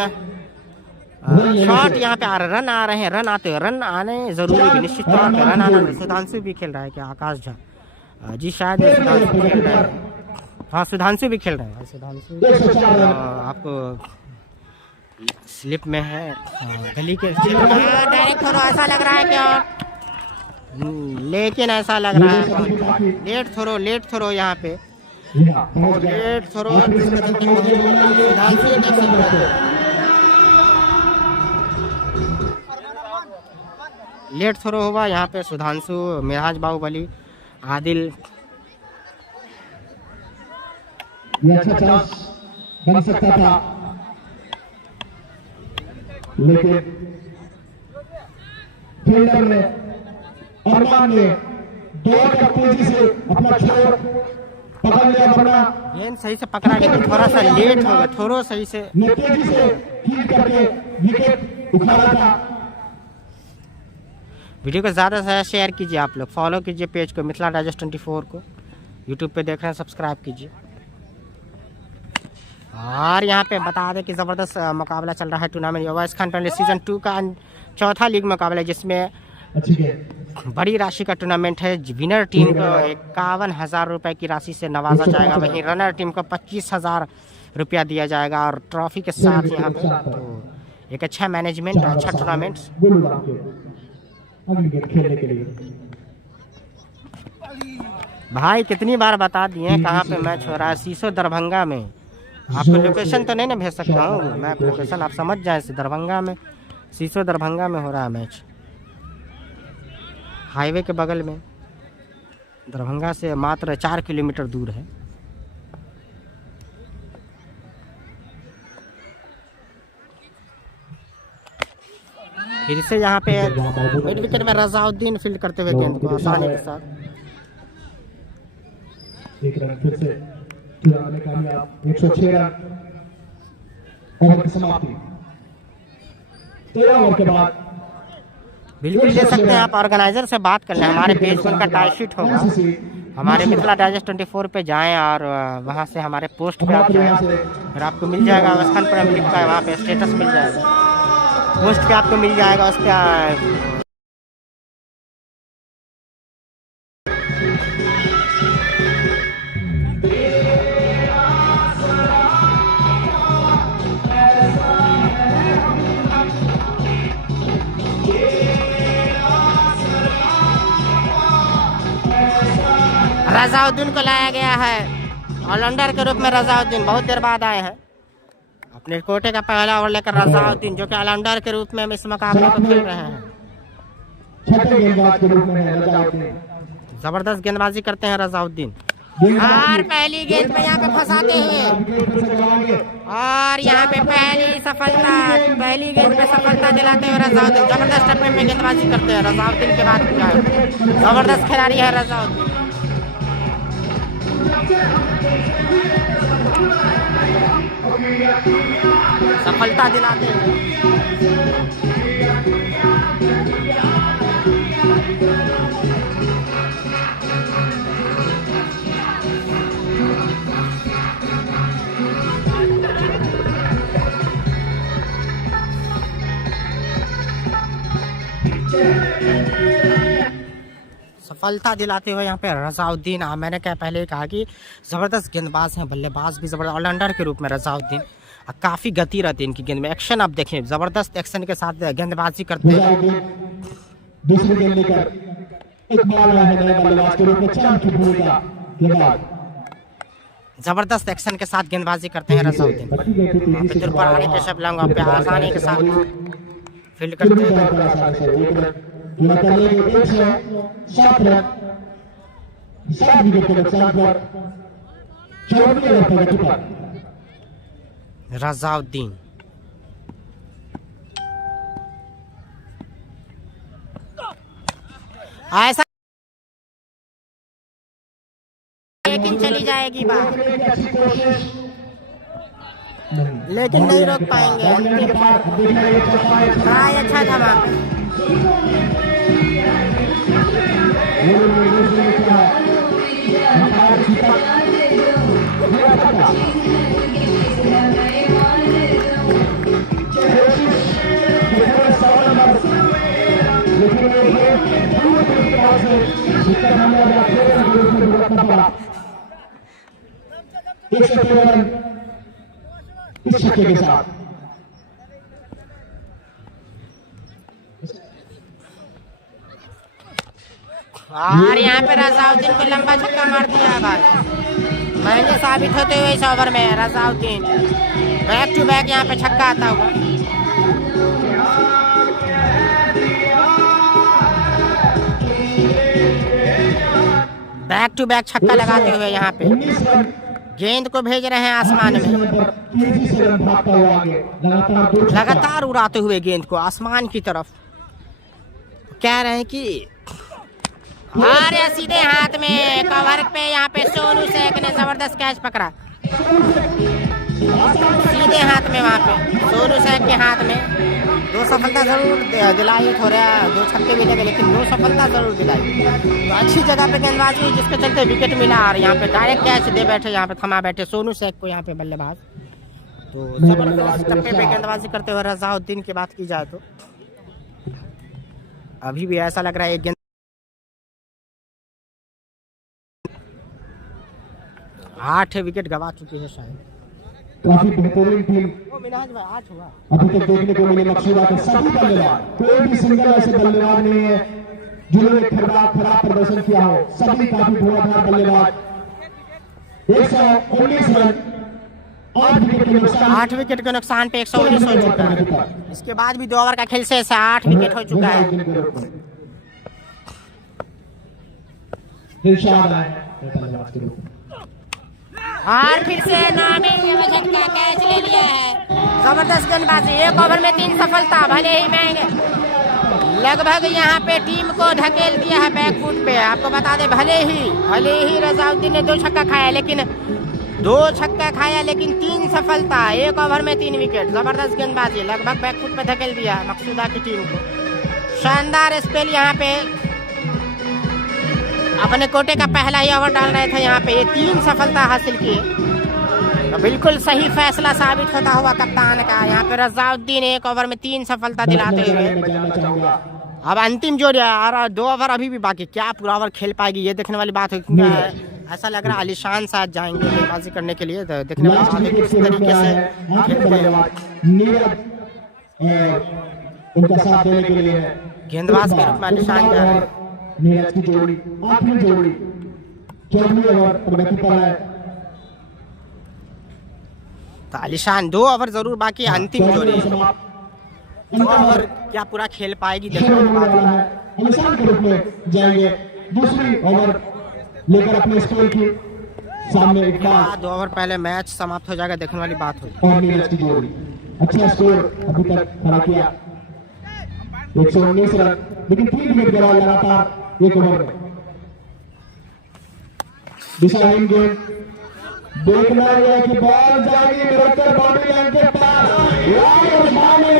शॉट यहाँ पे रन आ रहे हैं। रन आते रन आने जरूरी भी निश्चित तौर पर रन आना। सुधांशु भी खेल रहा है क्या? आकाश झा जी शायद सुधांशु खेल रहे हैं। हाँ सुधांशु भी खेल रहे हैं। सुधांशु आपको स्लिप में है गली के डायरेक्ट थोड़ा ऐसा लग रहा है क्या? लेकिन ऐसा लग रहा है लेट थ्रो यहाँ पे लेट थ्रो। लेट थ्रो हुआ यहाँ पे। सुधांशु, मिराज बाहुबली, आदिल ये अच्छा चांस बन सकता था लेकिन फील्डर ने अरमान ने दौड़कर तेजी से अपना छोर पकड़ लिया। वरना गेंद सही से पकड़ा गया तो थोड़ा सा लेट हो गया। थोड़ा सही से तेजी से हील करके विकेट उखाड़ा था। वीडियो को ज़्यादा से ज़्यादा शेयर कीजिए। आप लोग फॉलो कीजिए पेज को मिथिला डाइजेस्ट 24 को। यूट्यूब पे देख रहे हैं सब्सक्राइब कीजिए। और यहाँ पे बता दें कि ज़बरदस्त मुकाबला चल रहा है tournament Awais Khan premier season 2 का चौथा लीग मुकाबला है जिसमें बड़ी राशि का टूर्नामेंट है। विनर टीम को 51,000 रुपये की राशि से नवाजा जाएगा। वहीं रनर टीम को 25,000 रुपया दिया जाएगा और ट्रॉफी के साथ यहाँ पे तो एक अच्छा मैनेजमेंट, अच्छा टूर्नामेंट। भाई कितनी बार बता दिए कहाँ पे मैच हो रहा है? सीसो दरभंगा में। आपको लोकेशन तो नहीं ना भेज सकता हूँ मैं, लोकेशन आप समझ जाए। दरभंगा में, सीसो दरभंगा में हो रहा है मैच। हाईवे के बगल में, दरभंगा से मात्र 4 किलोमीटर दूर है। फिर से यहाँ पे मिड विकेट में रजाउद्दीन फील्ड करते हुए गेंद को आसानी के साथ। एक रन फिर से 106 रन ओवर की समाप्ति। 13 ओवर के बाद बिल्कुल ले सकते हैं आप। ऑर्गेनाइजर से बात कर लें। हमारे पेज पर उनका टाई शीट होगा। हमारे मिथिला डाइजेस्ट 24 पे जाएं और वहां से हमारे पोस्ट पे आप जाएं फिर आपको मिल जाएगा। अवैस खान प्रीमियर लीग का वहाँ पे स्टेटस मिल जाएगा। पोस्ट पे आपको मिल जाएगा। उस पर रजाउद्दीन को लाया गया है ऑलराउंडर के रूप में। रजाउद्दीन बहुत देर बाद आए हैं। अपने कोटे का पहला ओवर लेकर रजाउद्दीन जो कि ऑलराउंडर के रूप में इस मुकाबले को खेल रहे हैं। जबरदस्त गेंदबाजी करते हैं रजाउद्दीन। और पहली गेंद पे यहाँ पे फंसाते हैं और यहाँ पे पहली गेंद पे सफलता दिलाते हुए रजाउद्दीन जबरदस्त टप्पे में गेंदबाजी करते हैं। रजाउद्दीन के बाद जबरदस्त खिलाड़ी है रजाउद्दीन। सफलता दिलाते हैं। सफलता दिलाते हुए यहाँ पे रजाउद्दीन, मैंने क्या पहले कहा कि ज़बरदस्त गेंदबाज हैं, बल्लेबाज भी ज़बरदस्त, ऑलराउंडर के रूप में रजाउद्दीन। काफ़ी गति रहती है इनकी गेंद में, एक्शन आप देखें, ज़बरदस्त एक्शन के साथ गेंदबाजी करते हैं। दूसरी गेंद लेकर एक बॉल है नए बल्लेबाज के रूप में चांद की भूमिका के बाद ज़बरदस्त एक्शन के साथ गेंदबाजी करते हैं रजाउद्दीन। फिर पर आने के सब लंगा पे आसानी के साथ फील्ड करते हैं। रजाउद्दीन ऐसा लेकिन चली जाएगी बात, लेकिन नहीं रोक पाएंगे। ट्राई अच्छा था वहाँ पे। इस छक्के के साथ और यहाँ पे रजाउद्दीन को लंबा छक्का मार दिया भाई, महंगे साबित होते हुए इस ओवर में रजाउद्दीन बैक टू बैक यहाँ पे छक्का आता हुआ। बैक टू बैक छक्का लगाते हुए यहाँ पे गेंद को भेज रहे हैं आसमान में, लगातार उड़ाते हुए गेंद को आसमान की तरफ। कह रहे हैं कि अरे सीधे हाथ में कवर पे यहाँ पे सोनू शेख ने जबरदस्त कैच पकड़ा, सीधे हाथ में वहाँ पे सोनू शेख के हाथ में। 2 सफलता जरूर दिलाई, थोड़ा 2 छक्के भी लगे, लेकिन 2 सफलता जरूर दिलाई। तो अच्छी जगह पे गेंदबाजी हुई जिसके चलते विकेट मिला और यहाँ पे डायरेक्ट कैच दे बैठे, यहाँ पे थमा बैठे सोनू शेख को यहाँ पे बल्लेबाज। तो जबरदस्त टप्पे पे गेंदबाजी करते हुए रजाउद्दीन की बात की जाए तो अभी भी ऐसा लग रहा है एक गेंद 8 विकेट गवा चुकी है शायद। काफी बेहतरीन टीम मिनाज भाई आज हुआ अभी तक देखने को मिले। मकसूदा के सभी बल्लेबाज, कोई भी सिंगल ऐसे बल्लेबाज नहीं है जिन्होंने खराब प्रदर्शन किया हो, सभी काफी धुआंधार बल्लेबाज। 119 रन, 8 विकेट के नुकसान पे 119 हो चुका है। इसके बाद भी 2 ओवर का खेल से 8 विकेट हो चुका है। और फिर से का कैच ले लिया है, जबरदस्त गेंदबाजी। 1 ओवर में 3 सफलता, भले ही महंगे लगभग यहाँ पे टीम को धकेल दिया है बैकफुट पे। आपको बता दें भले ही रजाउद्दीन ने 2 छक्का खाया, लेकिन 2 छक्का खाया लेकिन 3 सफलता, 1 ओवर में 3 विकेट। जबरदस्त गेंदबाजी, लगभग बैकफुट पे धकेल दिया मकसूदा की टीम को। शानदार स्पेल, यहाँ पे अपने कोटे का पहला ही ओवर डाल रहे थे, यहाँ पे ये 3 सफलता हासिल किए। तो बिल्कुल सही फैसला साबित होता हुआ कप्तान का। यहाँ पे रजाउद्दीन 1 ओवर में 3 सफलता दिलाते हुए अब अंतिम जोड़ी और 2 ओवर अभी भी बाकी, क्या पूरा ओवर खेल पाएगी ये देखने वाली बात है। ऐसा लग रहा है अलीशान शायद जाएंगे गेंदबाजी करने के लिए, तो देखने वाली बात है किस तरीके से गेंदबाज के रूप में अलीशान जा रहे हैं। नीरज की जोड़ी, आखिरी जोड़ी 14वें ओवर प्रगति पर है। तो अलीशान 2 ओवर जरूर बाकी, अंतिम जोड़ी 2 ओवर क्या पूरा खेल पाएगी देखने वाली बात है। अलीशान के रूप में जाएंगे दूसरी ओवर लेकर अपने स्कोर की सामने। 2 ओवर पहले मैच समाप्त हो जाएगा, देखने वाली बात होगी। और नीरज की जोड़ी अच्छा स्कोर अभी तक खड़ा किया, 119 रन, लेकिन 3 विकेट गिरा लगातार 1 ओवर में। दिशाहीन गेंद देखना यह है कि बॉल जाएगी निरंतर बाउंड्री लाइन के पार और माने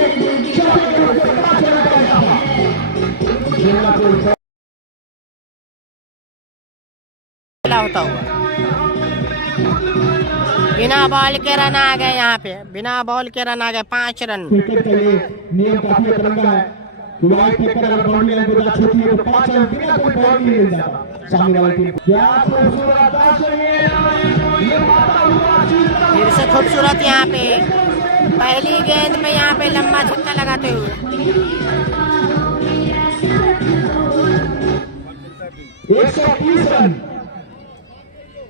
होता हुआ बिना बॉल के रन आ गए यहाँ पे, बिना बॉल के रन आ गए 5 रन। क्रिकेट के लिए नियम काफी अतरंगा है। वाइड टेकर अगर बाउंड्री लाइन पे जा चुकी है तो 5 रन बिना कोई बॉल नहीं मिल जाता सामने वाली टीम। क्या खूबसूरत ये माता हुआ चीज फिर से खूबसूरत यहाँ पे पहली गेंद में यहाँ पे लंबा छक्का लगाते हुए 130 रन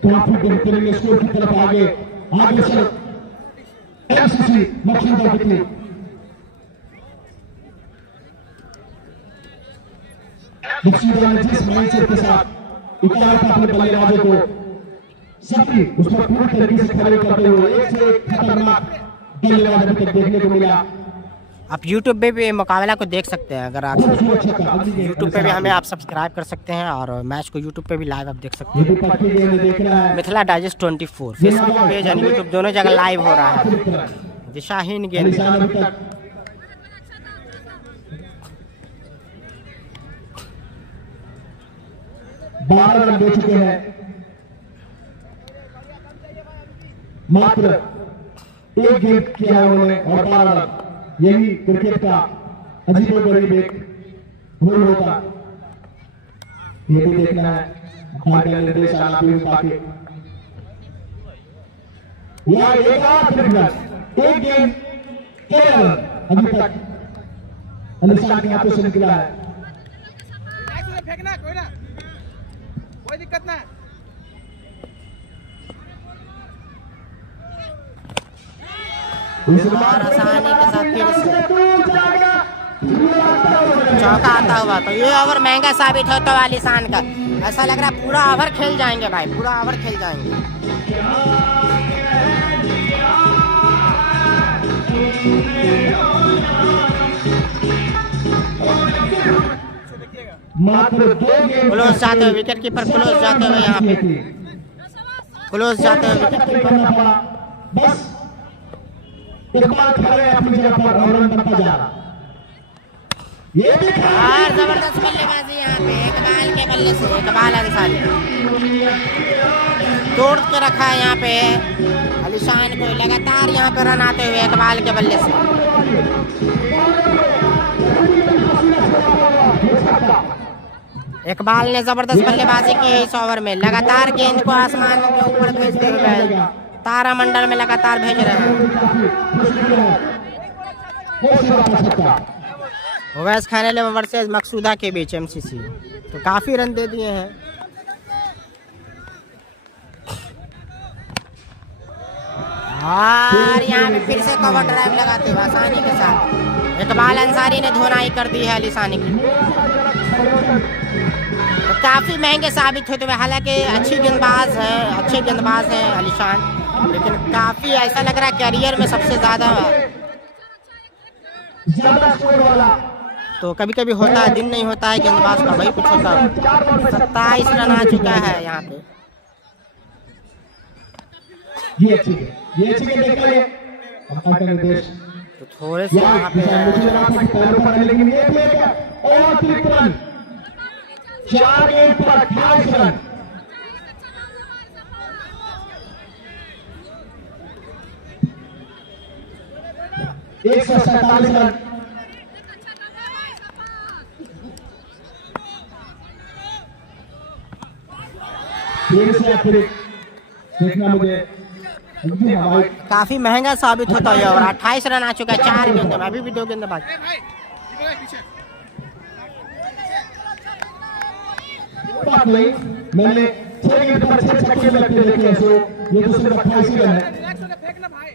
काफी बेहतरीन स्कोर की तरफ आगे चल एमसीसी मखसूदा की टीम। मखसूदा ने जिस माइंडसेट के साथ उतारा था अपने बल्लेबाजों को सभी उसमें पूरी तरीके से खड़े करते हुए एक से एक खतरनाक बल्लेबाज अभी तक देखने को मिला। आप YouTube पे भी मुकाबला को देख सकते हैं। अगर आप YouTube पे भी हमें आप सब्सक्राइब कर सकते हैं और मैच को YouTube पे भी लाइव आप देख सकते हैं। मिथिला डाइजेस्ट 24 फेसबुक पेज और YouTube दोनों जगह लाइव हो रहा है। दिशाहीन गेंद 12 रन दे चुके हैं। मात्र एक गेंद किया है उन्होंने और 12 रन। यही क्रिकेट का अजीबोगरीब एक रूल होता। ये भी देखना है भारत के निर्देश एक गेंद केवल अभी तक अलीशान के हाथों से निकला है। फेंकना कोई दिक्कत ना। और आसानी के साथ फिर से चौका आता हुआ तो ये ओवर महंगा साबित होता है अलीशान का। ऐसा लग रहा है पूरा ओवर खेल जाएंगे भाई, पूरा ओवर खेल जाएंगे। मात्र 2 गेंद क्लोज जाते हुए विकेट कीपर, क्लोज जाते हुए यहाँ पे क्लोज जाते हुए विकेट कीपर। बस एक बार खड़े अपनी जगह पर और रन बनता जा रहा। ये और जबरदस्त बल्लेबाजी यहाँ पे इकबाल के बल्ले से, इकबाल अंसारी तोड़ के रखा है यहाँ पे अलीशान को। लगातार यहाँ पे रन आते हुए इकबाल के बल्ले से। इकबाल ने जबरदस्त बल्लेबाजी की है इस ओवर में। लगातार गेंद को आसमान के ऊपर भेजते हुए तारामंडल में लगातार भेज रहे हैं। ओवैस खानेल वर्सेस मकसूदा के बीच एमसीसी तो काफी रन दे दिए हैं। और यहाँ पे फिर से कवर ड्राइव लगाते हुए आसानी के साथ इकबाल अंसारी ने धोनाई कर दी है अलीशान की। तो काफी महंगे साबित होते हुए, हालांकि अच्छे गेंदबाज हैं अलीशान, लेकिन काफी ऐसा लग रहा है कैरियर में सबसे ज्यादा तो कभी कभी होता है, दिन नहीं होता है गेंदबाज का, वही कुछ होता है। 27 रन आ चुका है यहाँ पे। ये अच्छी तो थोड़े से यहाँ पे लेकिन ये और 3 रन 4 गेंद पर 28 रन। एक 147 रन। देखना मुझे काफी महंगा साबित होता है और 28 रन आ चुका है 4 गेंद में, अभी भी 2 गेंद बाकी। बात नहीं, मैंने 6 गेंद पर 6 छक्के लगते देखे हैं, सो ये तो सिर्फ 28 रन है।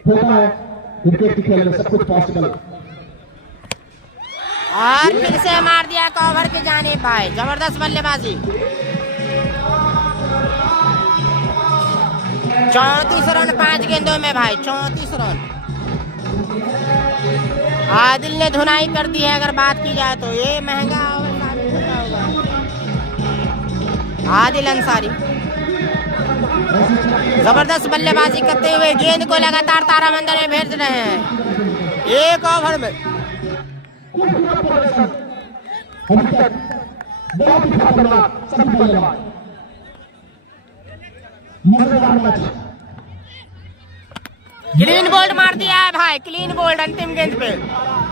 होता है क्रिकेट के खेल में सब कुछ पॉसिबल। और फिर से मार दिया कवर के जाने पाए, जबरदस्त बल्लेबाजी। 34 रन 5 गेंदों में भाई, 34 रन। आदिल ने धुनाई कर दी है अगर बात की जाए तो। ये महंगा ओवर साबित होता होगा। आदिल अंसारी जबरदस्त बल्लेबाजी करते हुए गेंद को लगातार तारामंडल में भेज रहे हैं। एक ओवर में क्लीन बोल्ड मार दिया है भाई, क्लीन बोल्ड अंतिम गेंद पे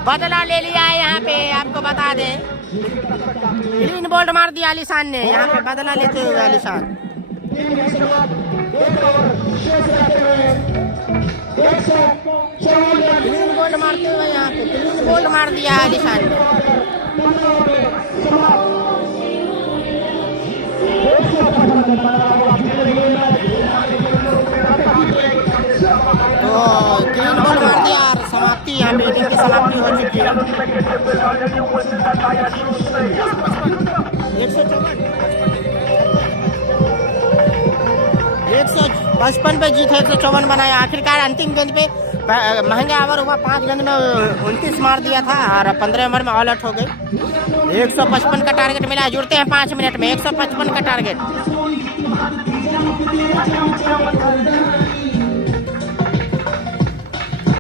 बदला ले लिया है। यहाँ पे आपको बता दें क्लीन बोल्ड मार दिया आलिशान ने, यहाँ पे बदला लेते हुए आलिशान। क्लीन बोल्ड मारते हुए यहाँ पे क्लीन बोल्ड मार दिया है आलिशान ने। तो क्लीन बोल्ड मार दिया और समाप्ति, यहाँ पे इनिंग की समाप्ति हो चुकी है। 155 पे जीत है, 154 बनाया। आखिरकार अंतिम गेंद पे महंगा ओवर हुआ, 5 गेंद में 29 मार दिया था और 15 ओवर में ऑल आउट हो गए। 155 का टारगेट मिला। जुड़ते हैं 5 मिनट में। 155 का टारगेट।